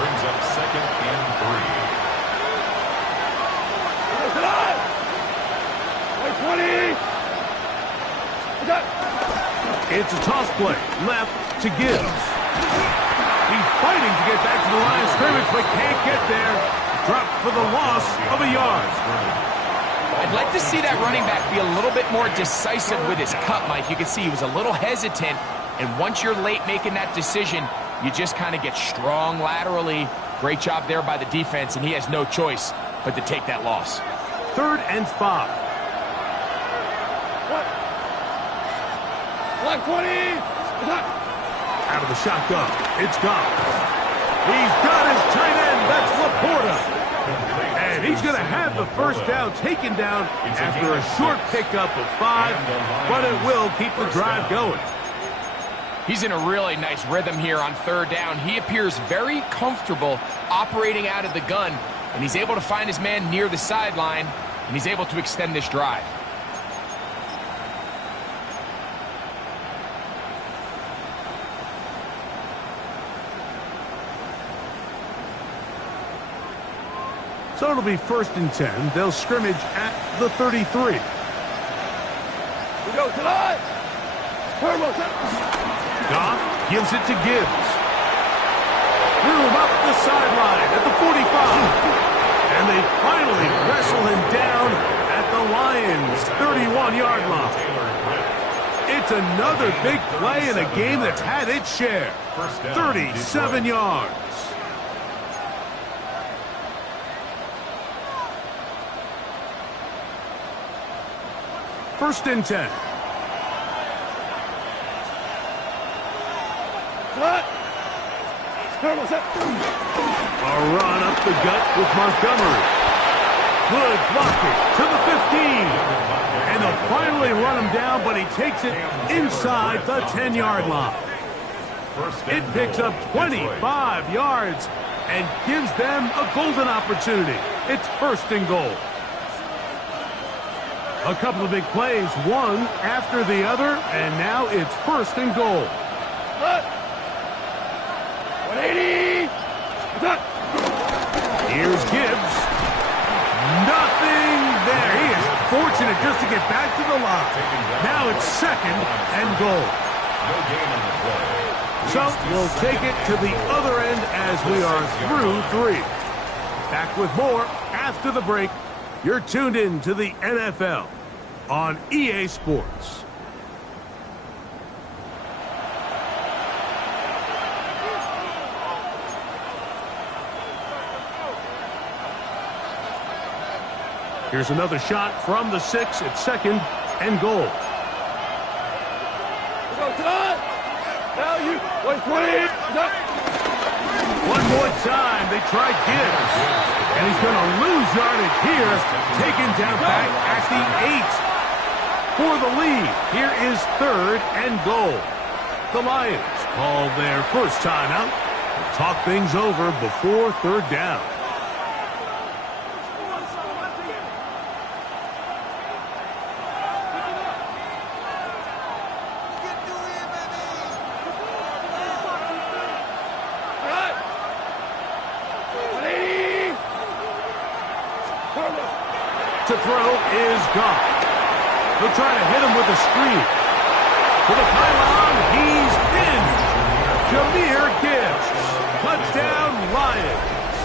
Brings up 2nd and 3. It's a toss play, left to Gibbs. He's fighting to get back to the line of scrimmage, but can't get there. Dropped for the loss of a yard. I'd like to see that running back be a little bit more decisive with his cut, Mike. You can see he was a little hesitant, and once you're late making that decision, you just kind of get strong laterally. Great job there by the defense, and he has no choice but to take that loss. 3rd and 5. Block 20. Out of the shotgun, it's gone. He's got his tight end, that's Laporta. And he's going to have the 1st down taken down after a short pickup of 5, but it will keep the drive going. He's in a really nice rhythm here on 3rd down. He appears very comfortable operating out of the gun, and he's able to find his man near the sideline, and he's able to extend this drive. So it'll be 1st and 10. They'll scrimmage at the 33. We go tonight. Goff gives it to Gibbs. Threw him up the sideline at the 45. And they finally wrestle him down at the Lions' 31-yard line. It's another big play in a game that's had its share. 37 yards. First and 10. A run up the gut with Montgomery. Good blocking to the 15. And they'll finally run him down, but he takes it inside the 10-yard line. It picks up 25 yards and gives them a golden opportunity. It's 1st and goal. A couple of big plays, one after the other, and now it's 1st and goal. 180. Here's Gibbs. Nothing there. He is fortunate just to get back to the line. Now it's 2nd and goal. So we'll take it to the other end as we are through 3. Back with more after the break. You're tuned in to the NFL on EA Sports. Here's another shot from the 6 at 2nd and goal. One more time, they try Gibbs. And he's going to lose yardage here, taken down back at the 8. For the lead, here is 3rd and goal. The Lions call their first timeout to talk things over before 3rd down. To throw is gone. They'll try to hit him with a screen. To the pylon, he's in. Jahmyr Gibbs. Touchdown, Lions.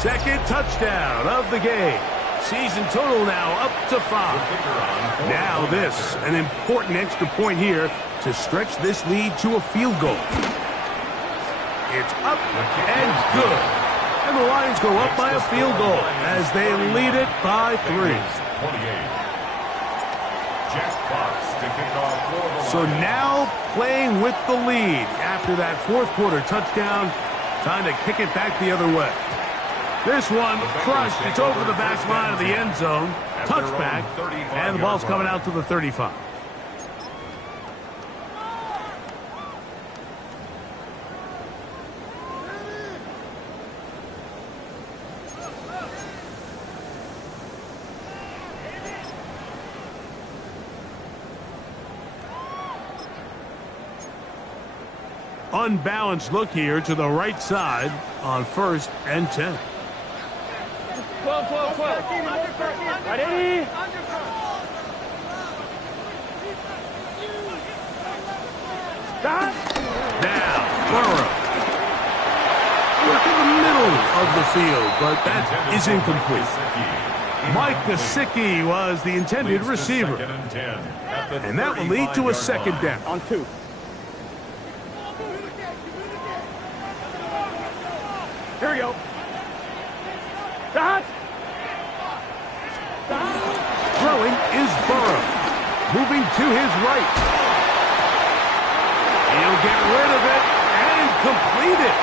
2nd touchdown of the game. Season total now up to 5. Now this, an important extra point here to stretch this lead to a field goal. It's up and good. And the Lions go up by a field goal as they lead it by 3. So now playing with the lead after that 4th quarter touchdown. Time to kick it back the other way. This one crushed. It's over the back line of the end zone. Touchback. And the ball's coming out to the 35. Unbalanced look here to the right side on 1st and 10. 12. Ready? Now, Burrow. Look in the middle of the field, but that is incomplete. Mike Gesicki was the intended receiver. And that will lead to a 2nd down. On 2. Here we go. Throwing is Burrow. Moving to his right. He'll get rid of it and complete it.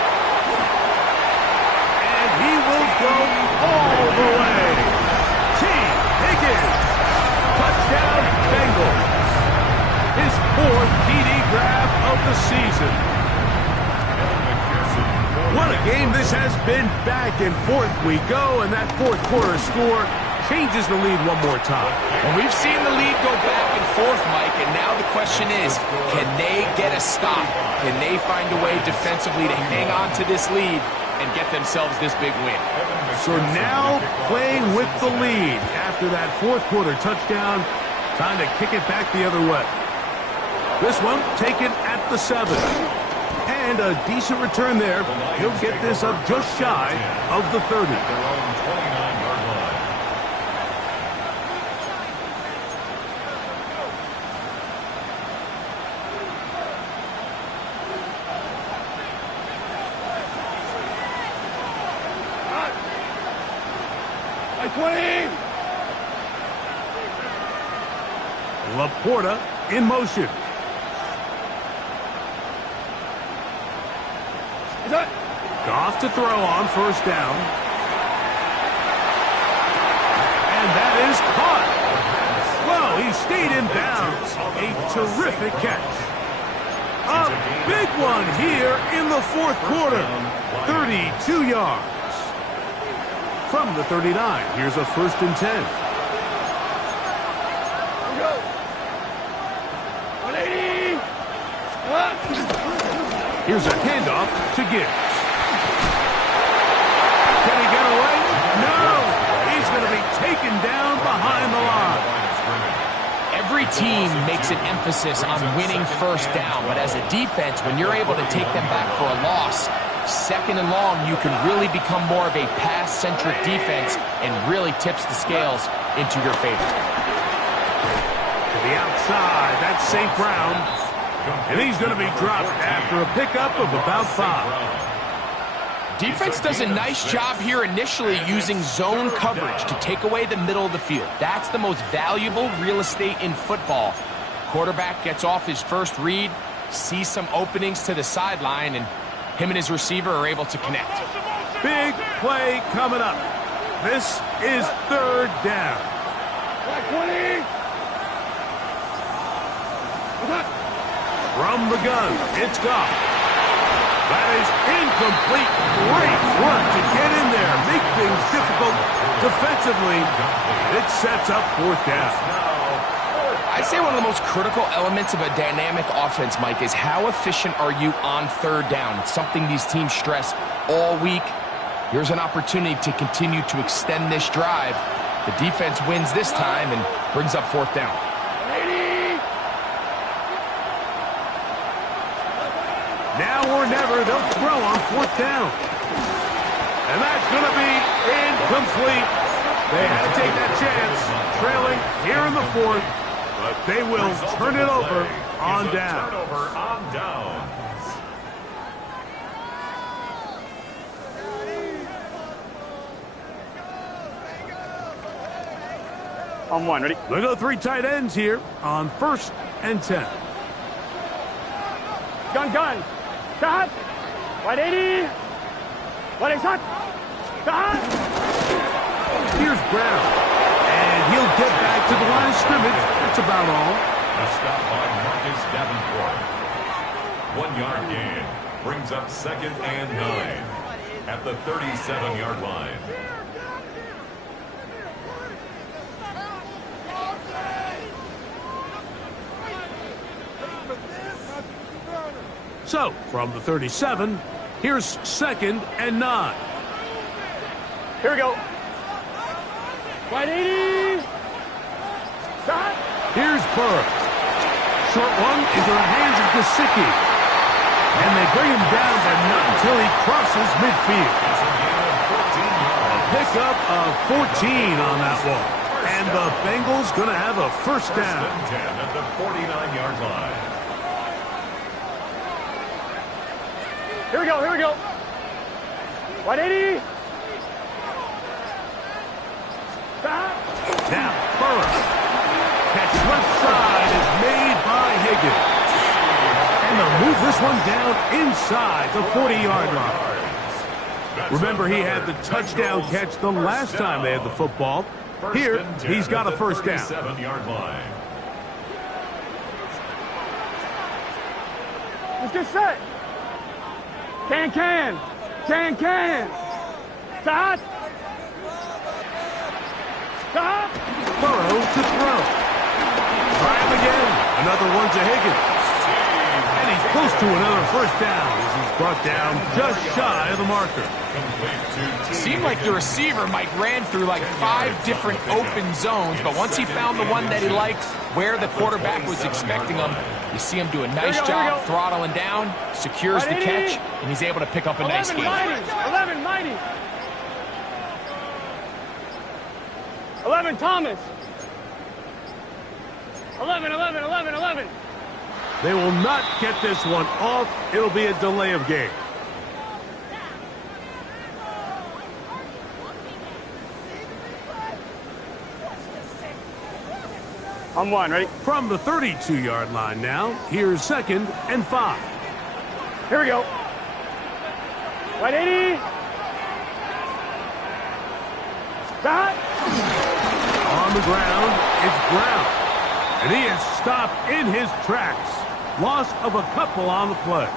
And he will go all the way. T. Higgins. Touchdown, Bengals. His 4th TD grab of the season. What a game this has been. Back and forth we go, and that 4th quarter score changes the lead one more time. And we've seen the lead go back and forth, Mike, and now the question is, can they get a stop? Can they find a way defensively to hang on to this lead and get themselves this big win? So now playing with the lead after that 4th quarter touchdown, time to kick it back the other way. This one taken at the 7. And a decent return there. He'll get this up just shy of the 30. Laporta in motion. Goff to throw on 1st down. And that is caught. Well, he stayed in bounds. A terrific catch. A big one here in the 4th quarter. 32 yards. From the 39, here's a 1st and 10. Here's a handoff to Gibbs. Can he get away? No! He's going to be taken down behind the line. Every team makes an emphasis on winning 1st down, but as a defense, when you're able to take them back for a loss, 2nd and long, you can really become more of a pass-centric defense and really tips the scales into your favor. To the outside, that's St. Brown. And he's going to be dropped after a pickup of about 5. Defense does a nice job here initially using zone coverage to take away the middle of the field. That's the most valuable real estate in football. Quarterback gets off his first read, sees some openings to the sideline, and him and his receiver are able to connect. Big play coming up. This is third down. From the gun, it's Goff. That is incomplete. Great work to get in there, make things difficult defensively. It sets up fourth down. I'd say one of the most critical elements of a dynamic offense, Mike, is how efficient are you on third down. It's something these teams stress all week. Here's an opportunity to continue to extend this drive. The defense wins this time and brings up fourth down. Now or never, they'll throw on fourth down. And that's going to be incomplete. They had to take that chance, trailing here in the fourth, but they will turn it over on down. Turnover on downs. On one, ready? They go three tight ends here on 1st and 10. Gun. Stop. 180. What is that? Stop. Here's Brown. And he'll get back to the line of scrimmage. That's about all. A stop by Marcus Davenport. 1 yard gain. Brings up 2nd and 9 at the 37-yard line. So, from the 37, here's 2nd and 9. Here we go. 180. Stop. Here's Burrow. Short one into the hands of Gesicki. And they bring him down, but not until he crosses midfield. A pickup of 14 on that one. And the Bengals going to have a first down. 10 at the 49-yard line. Here we go. 180. Stop. Now, Burrow. Catch left side is made by Higgins. And they'll move this one down inside the 40-yard line. Remember, he had the touchdown catch the last time they had the football. Here, he's got a first down. 37-yard line. Let's get set. Can. Stop. Burrow to throw. Try him again. Another one to Higgins. And he's close to another first down as he's brought down just shy of the marker. Seemed like the receiver, Mike, ran through like 5 different open zones, but once he found the one that he liked, where the quarterback was expecting him, you see him do a nice job throttling down, secures the catch, and he's able to pick up a nice gain. 11, Thomas. 11. They will not get this one off. It'll be a delay of game. On one, ready? From the 32-yard line now, here's 2nd and 5. Here we go. 180. Stop. On the ground, it's Brown. And he is stopped in his tracks. Loss of a couple on the play.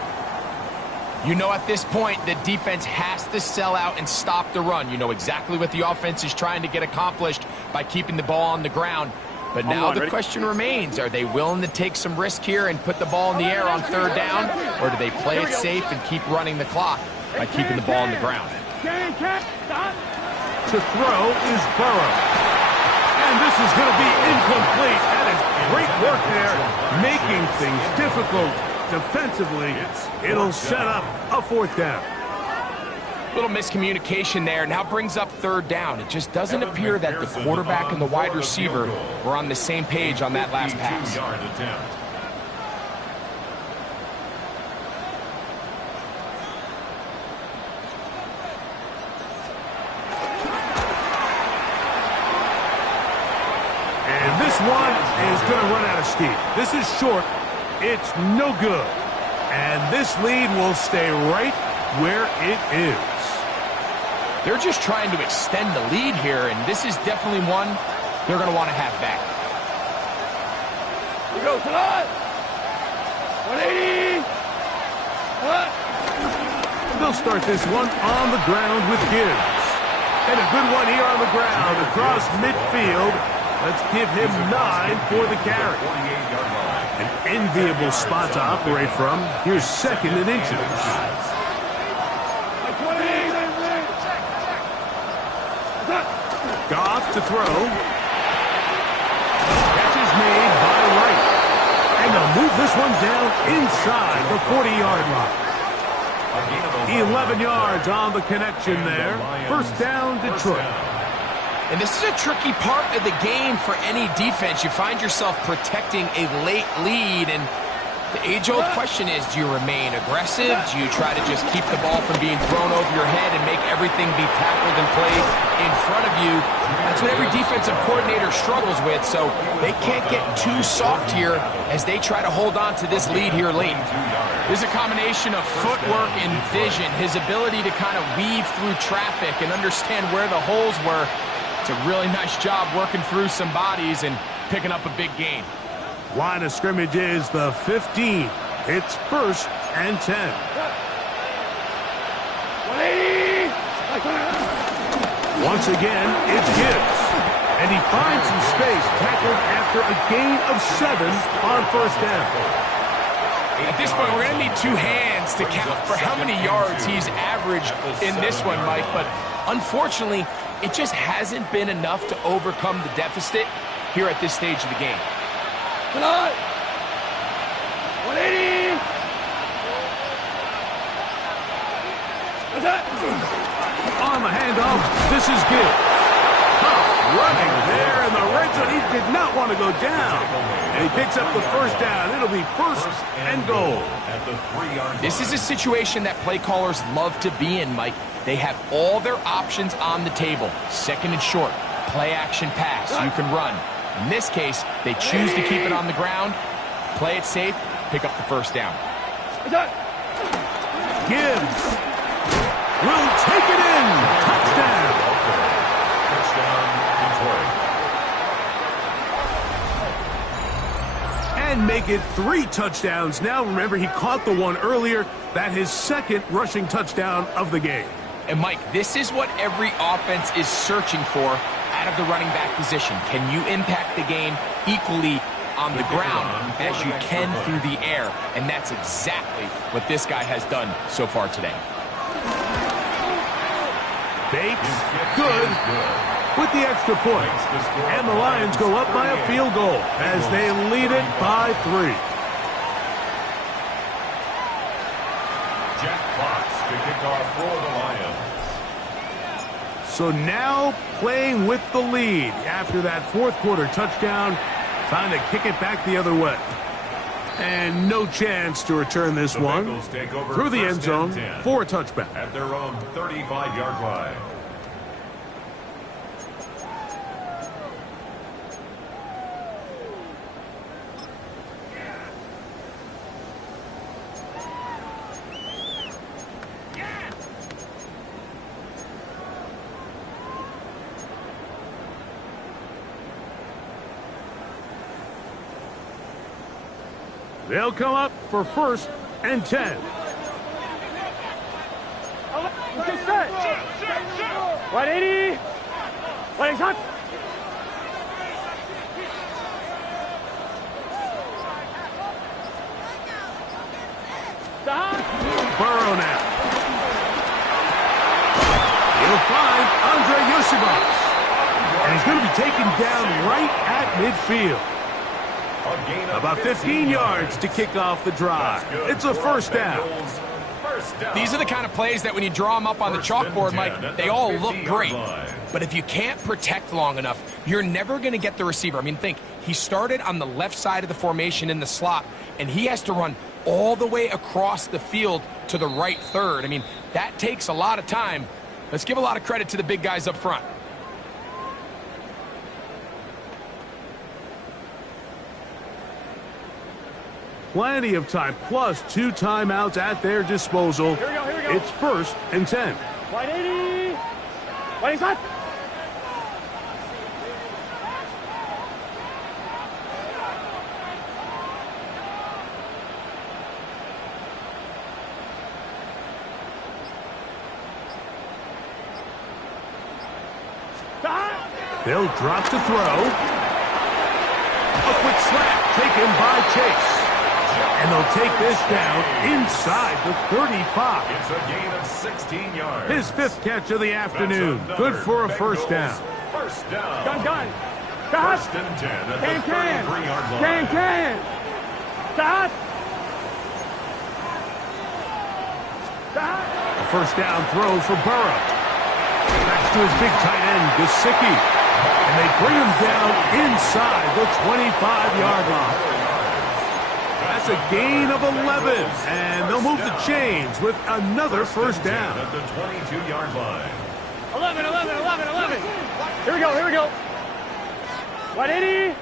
You know, at this point, the defense has to sell out and stop the run. You know exactly what the offense is trying to get accomplished by keeping the ball on the ground. But now the question remains, are they willing to take some risk here and put the ball in the air on third down? Or do they play it safe and keep running the clock by keeping the ball on the ground? To throw is Burrow. And this is going to be incomplete. That is great work there, making things difficult defensively. It'll set up a fourth down. Little miscommunication there. Now brings up third down. It just doesn't appear that the quarterback and the wide receiver were on the same page on that last pass. And this one is going to run out of steam. This is short, It's no good. And this lead will stay right where it is. They're just trying to extend the lead here, and this is definitely one they're going to want to have back. Here we go, tonight. 180. They'll start this one on the ground with Gibbs. And a good one here on the ground across midfield. Let's give him 9 for the carry. An enviable spot to operate from. Here's second and inches. Goff to throw. Catch is made by Wright. And they'll move this one down inside the 40-yard line. 11 yards on the connection there. First down, Detroit. And this is a tricky part of the game for any defense. You find yourself protecting a late lead, and the age-old question is, do you remain aggressive? Do you try to just keep the ball from being thrown over your head and make everything be tackled and played in front of you? That's what every defensive coordinator struggles with, so they can't get too soft here as they try to hold on to this lead here late. There's a combination of footwork and vision, his ability to kind of weave through traffic and understand where the holes were. It's a really nice job working through some bodies and picking up a big gain. Line of scrimmage is the 15. It's first and 10. 180. Once again, it's Gibbs. And he finds some space, tackled after a gain of 7 on first down. At this point, we're going to need 2 hands to count for how many yards he's averaged in this one, Mike. But unfortunately, it just hasn't been enough to overcome the deficit here at this stage of the game. Come on. 180. On the handoff, this is Gibbs. Running there in the red zone. He did not want to go down. And he picks up the first down. It'll be first and goal. This is a situation that play callers love to be in, Mike. They have all their options on the table. Second and short, play action pass. You can run. In this case, they choose to keep it on the ground, play it safe, pick up the first down. Gibbs will take it in. Touchdown. And make it 3 touchdowns. Now, remember, he caught the one earlier. That his second rushing touchdown of the game. And, Mike, this is what every offense is searching for out of the running back position. Can you impact the game equally on the ground as you can through the air? And that's exactly what this guy has done so far today. Bates, good, with the extra point. And the Lions go up by a field goal as they lead it by 3. Jack Fox to kick off for the Lions. So now playing with the lead after that fourth quarter touchdown. Time to kick it back the other way. And no chance to return this one through the end zone for a touchback. At their own 35-yard line. They'll come up for first and 10. Get set. 180. Waiting shot. Burrow now. He'll find Andre Yoshibas. And he's going to be taken down right at midfield. About 15 yards to kick off the drive. It's a first down. These are the kind of plays that when you draw them up on the chalkboard, Mike, they all look great. But if you can't protect long enough, you're never going to get the receiver. I mean, think, he started on the left side of the formation in the slot, and he has to run all the way across the field to the right third. I mean, that takes a lot of time. Let's give a lot of credit to the big guys up front. Plenty of time, plus 2 timeouts at their disposal. Here we go, here we go. It's 1st and 10. Wide 80. Wide hot. They'll drop to throw. A quick slap taken by Chase. And they'll take this down inside the 35. It's a gain of 16 yards. His 5th catch of the afternoon. Good for a first down. First down. Gun. First and 10 at the 33-yard line. Can. A first down throw for Burrow. Back to his big tight end, Gesicki. And they bring him down inside the 25-yard line. That's a gain of 11. And they'll move the chains with another first down. At the 22-yard line. 11. Here we go. Wide 80.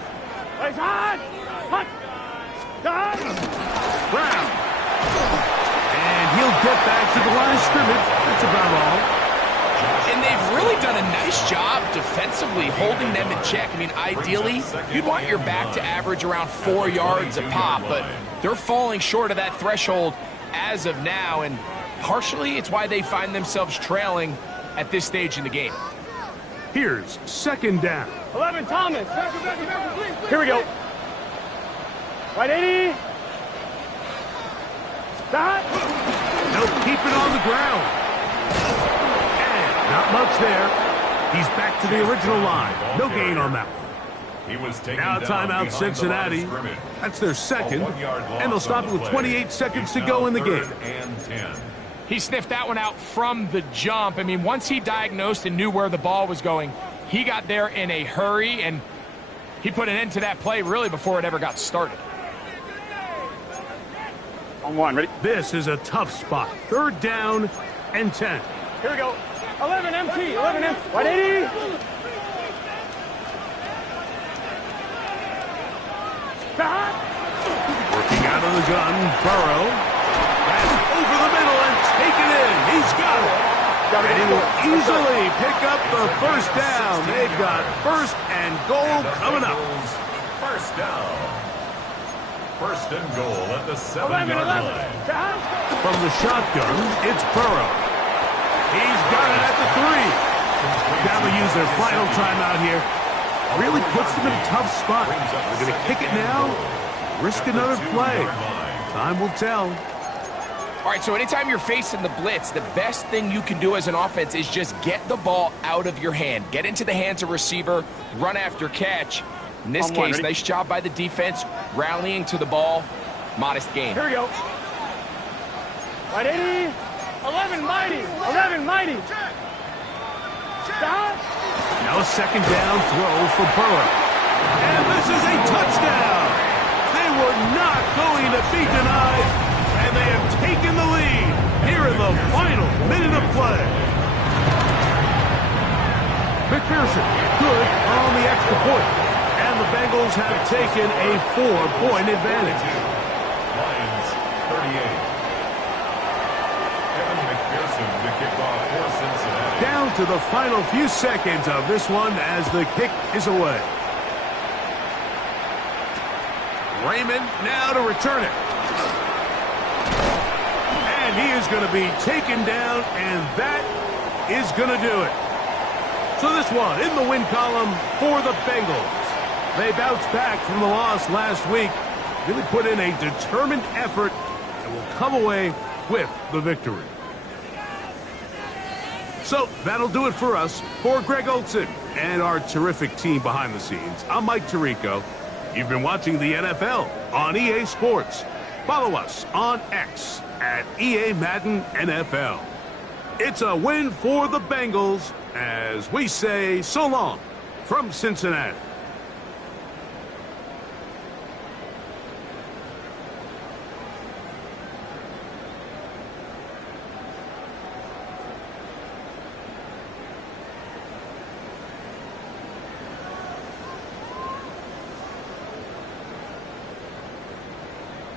Wide hot. Brown. And he'll get back to the line of scrimmage. That's about all. And they've really done a nice job defensively holding them in check. I mean, ideally, you'd want your back to average around 4 yards a pop, but they're falling short of that threshold as of now, and partially it's why they find themselves trailing at this stage in the game. Here's 2nd down. 11, Thomas. Here we go. Wide 80. They'll keep it on the ground. Not much there. He's back to the original line. No gain on that one. He was taken Now timeout Cincinnati. That's their 2nd. And they'll stop it with 28 seconds to go in the game. He sniffed that one out from the jump. I mean, once he diagnosed and knew where the ball was going, he got there in a hurry, and he put an end to that play really before it ever got started. On 1, ready? This is a tough spot. 3rd down and 10. Here we go. 11 empty. Wide 80. Working out of the gun, Burrow. That's over the middle and taken in. He's got it. And he will easily pick up the first down. They've got 1st and goal coming up. First down. 1st and goal at the 7-yard line. From the shotgun, it's Burrow. He's got it at the 3. Now they use their final timeout here. Really puts them in a tough spot. They're going to kick it now, risk another play. Time will tell. All right, so anytime you're facing the blitz, the best thing you can do as an offense is just get the ball out of your hand. Get into the hands of receiver, run after catch. In this case, nice job by the defense, rallying to the ball. Modest gain. Here we go. Wide 80. 11 mighty. Now a 2nd down throw for Burrow. And this is a touchdown. They were not going to be denied, and they have taken the lead here in the final minute of play. McPherson, good on the extra point. And the Bengals have taken a 4-point advantage. Lions 38. To kick off for Cincinnati. Down to the final few seconds of this one as the kick is away. Raymond now to return it. And he is going to be taken down, and that is going to do it. So this one in the win column for the Bengals. They bounced back from the loss last week, really put in a determined effort, and will come away with the victory. So that'll do it for us. For Greg Olson and our terrific team behind the scenes, I'm Mike Tirico. You've been watching the NFL on EA Sports. Follow us on X at EA Madden NFL. It's a win for the Bengals as we say so long from Cincinnati.